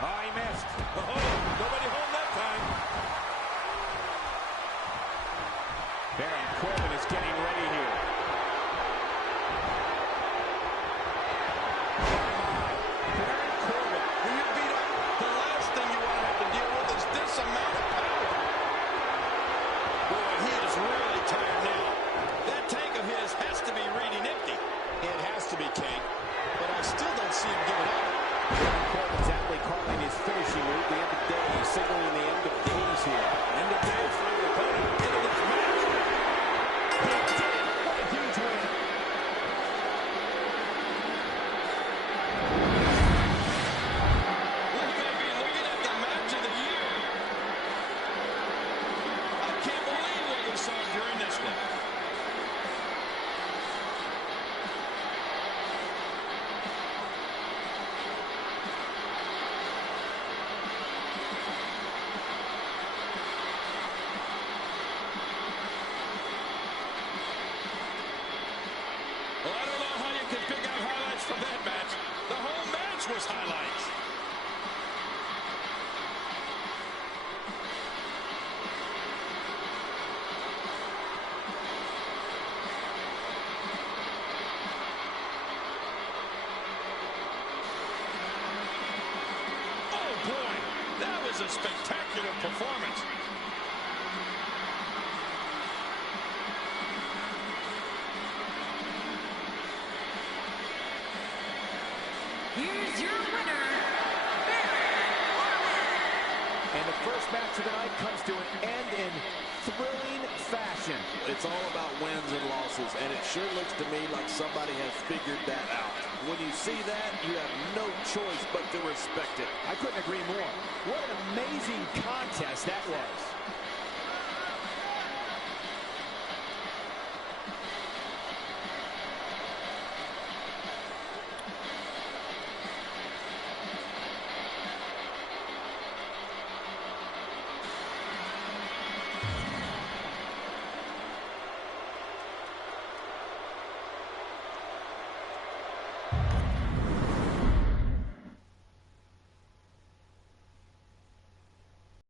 Oh, he missed. Oh, nobody home that time. Baron Corbin is getting ready here. spectacular performance. Here's your winner, and the first match of the night comes to an end in thrilling fashion. It's all about wins and losses, and it sure looks to me like somebody has figured that out. When you see that, you have no choice but to respect it. I couldn't agree more. What an amazing contest that was.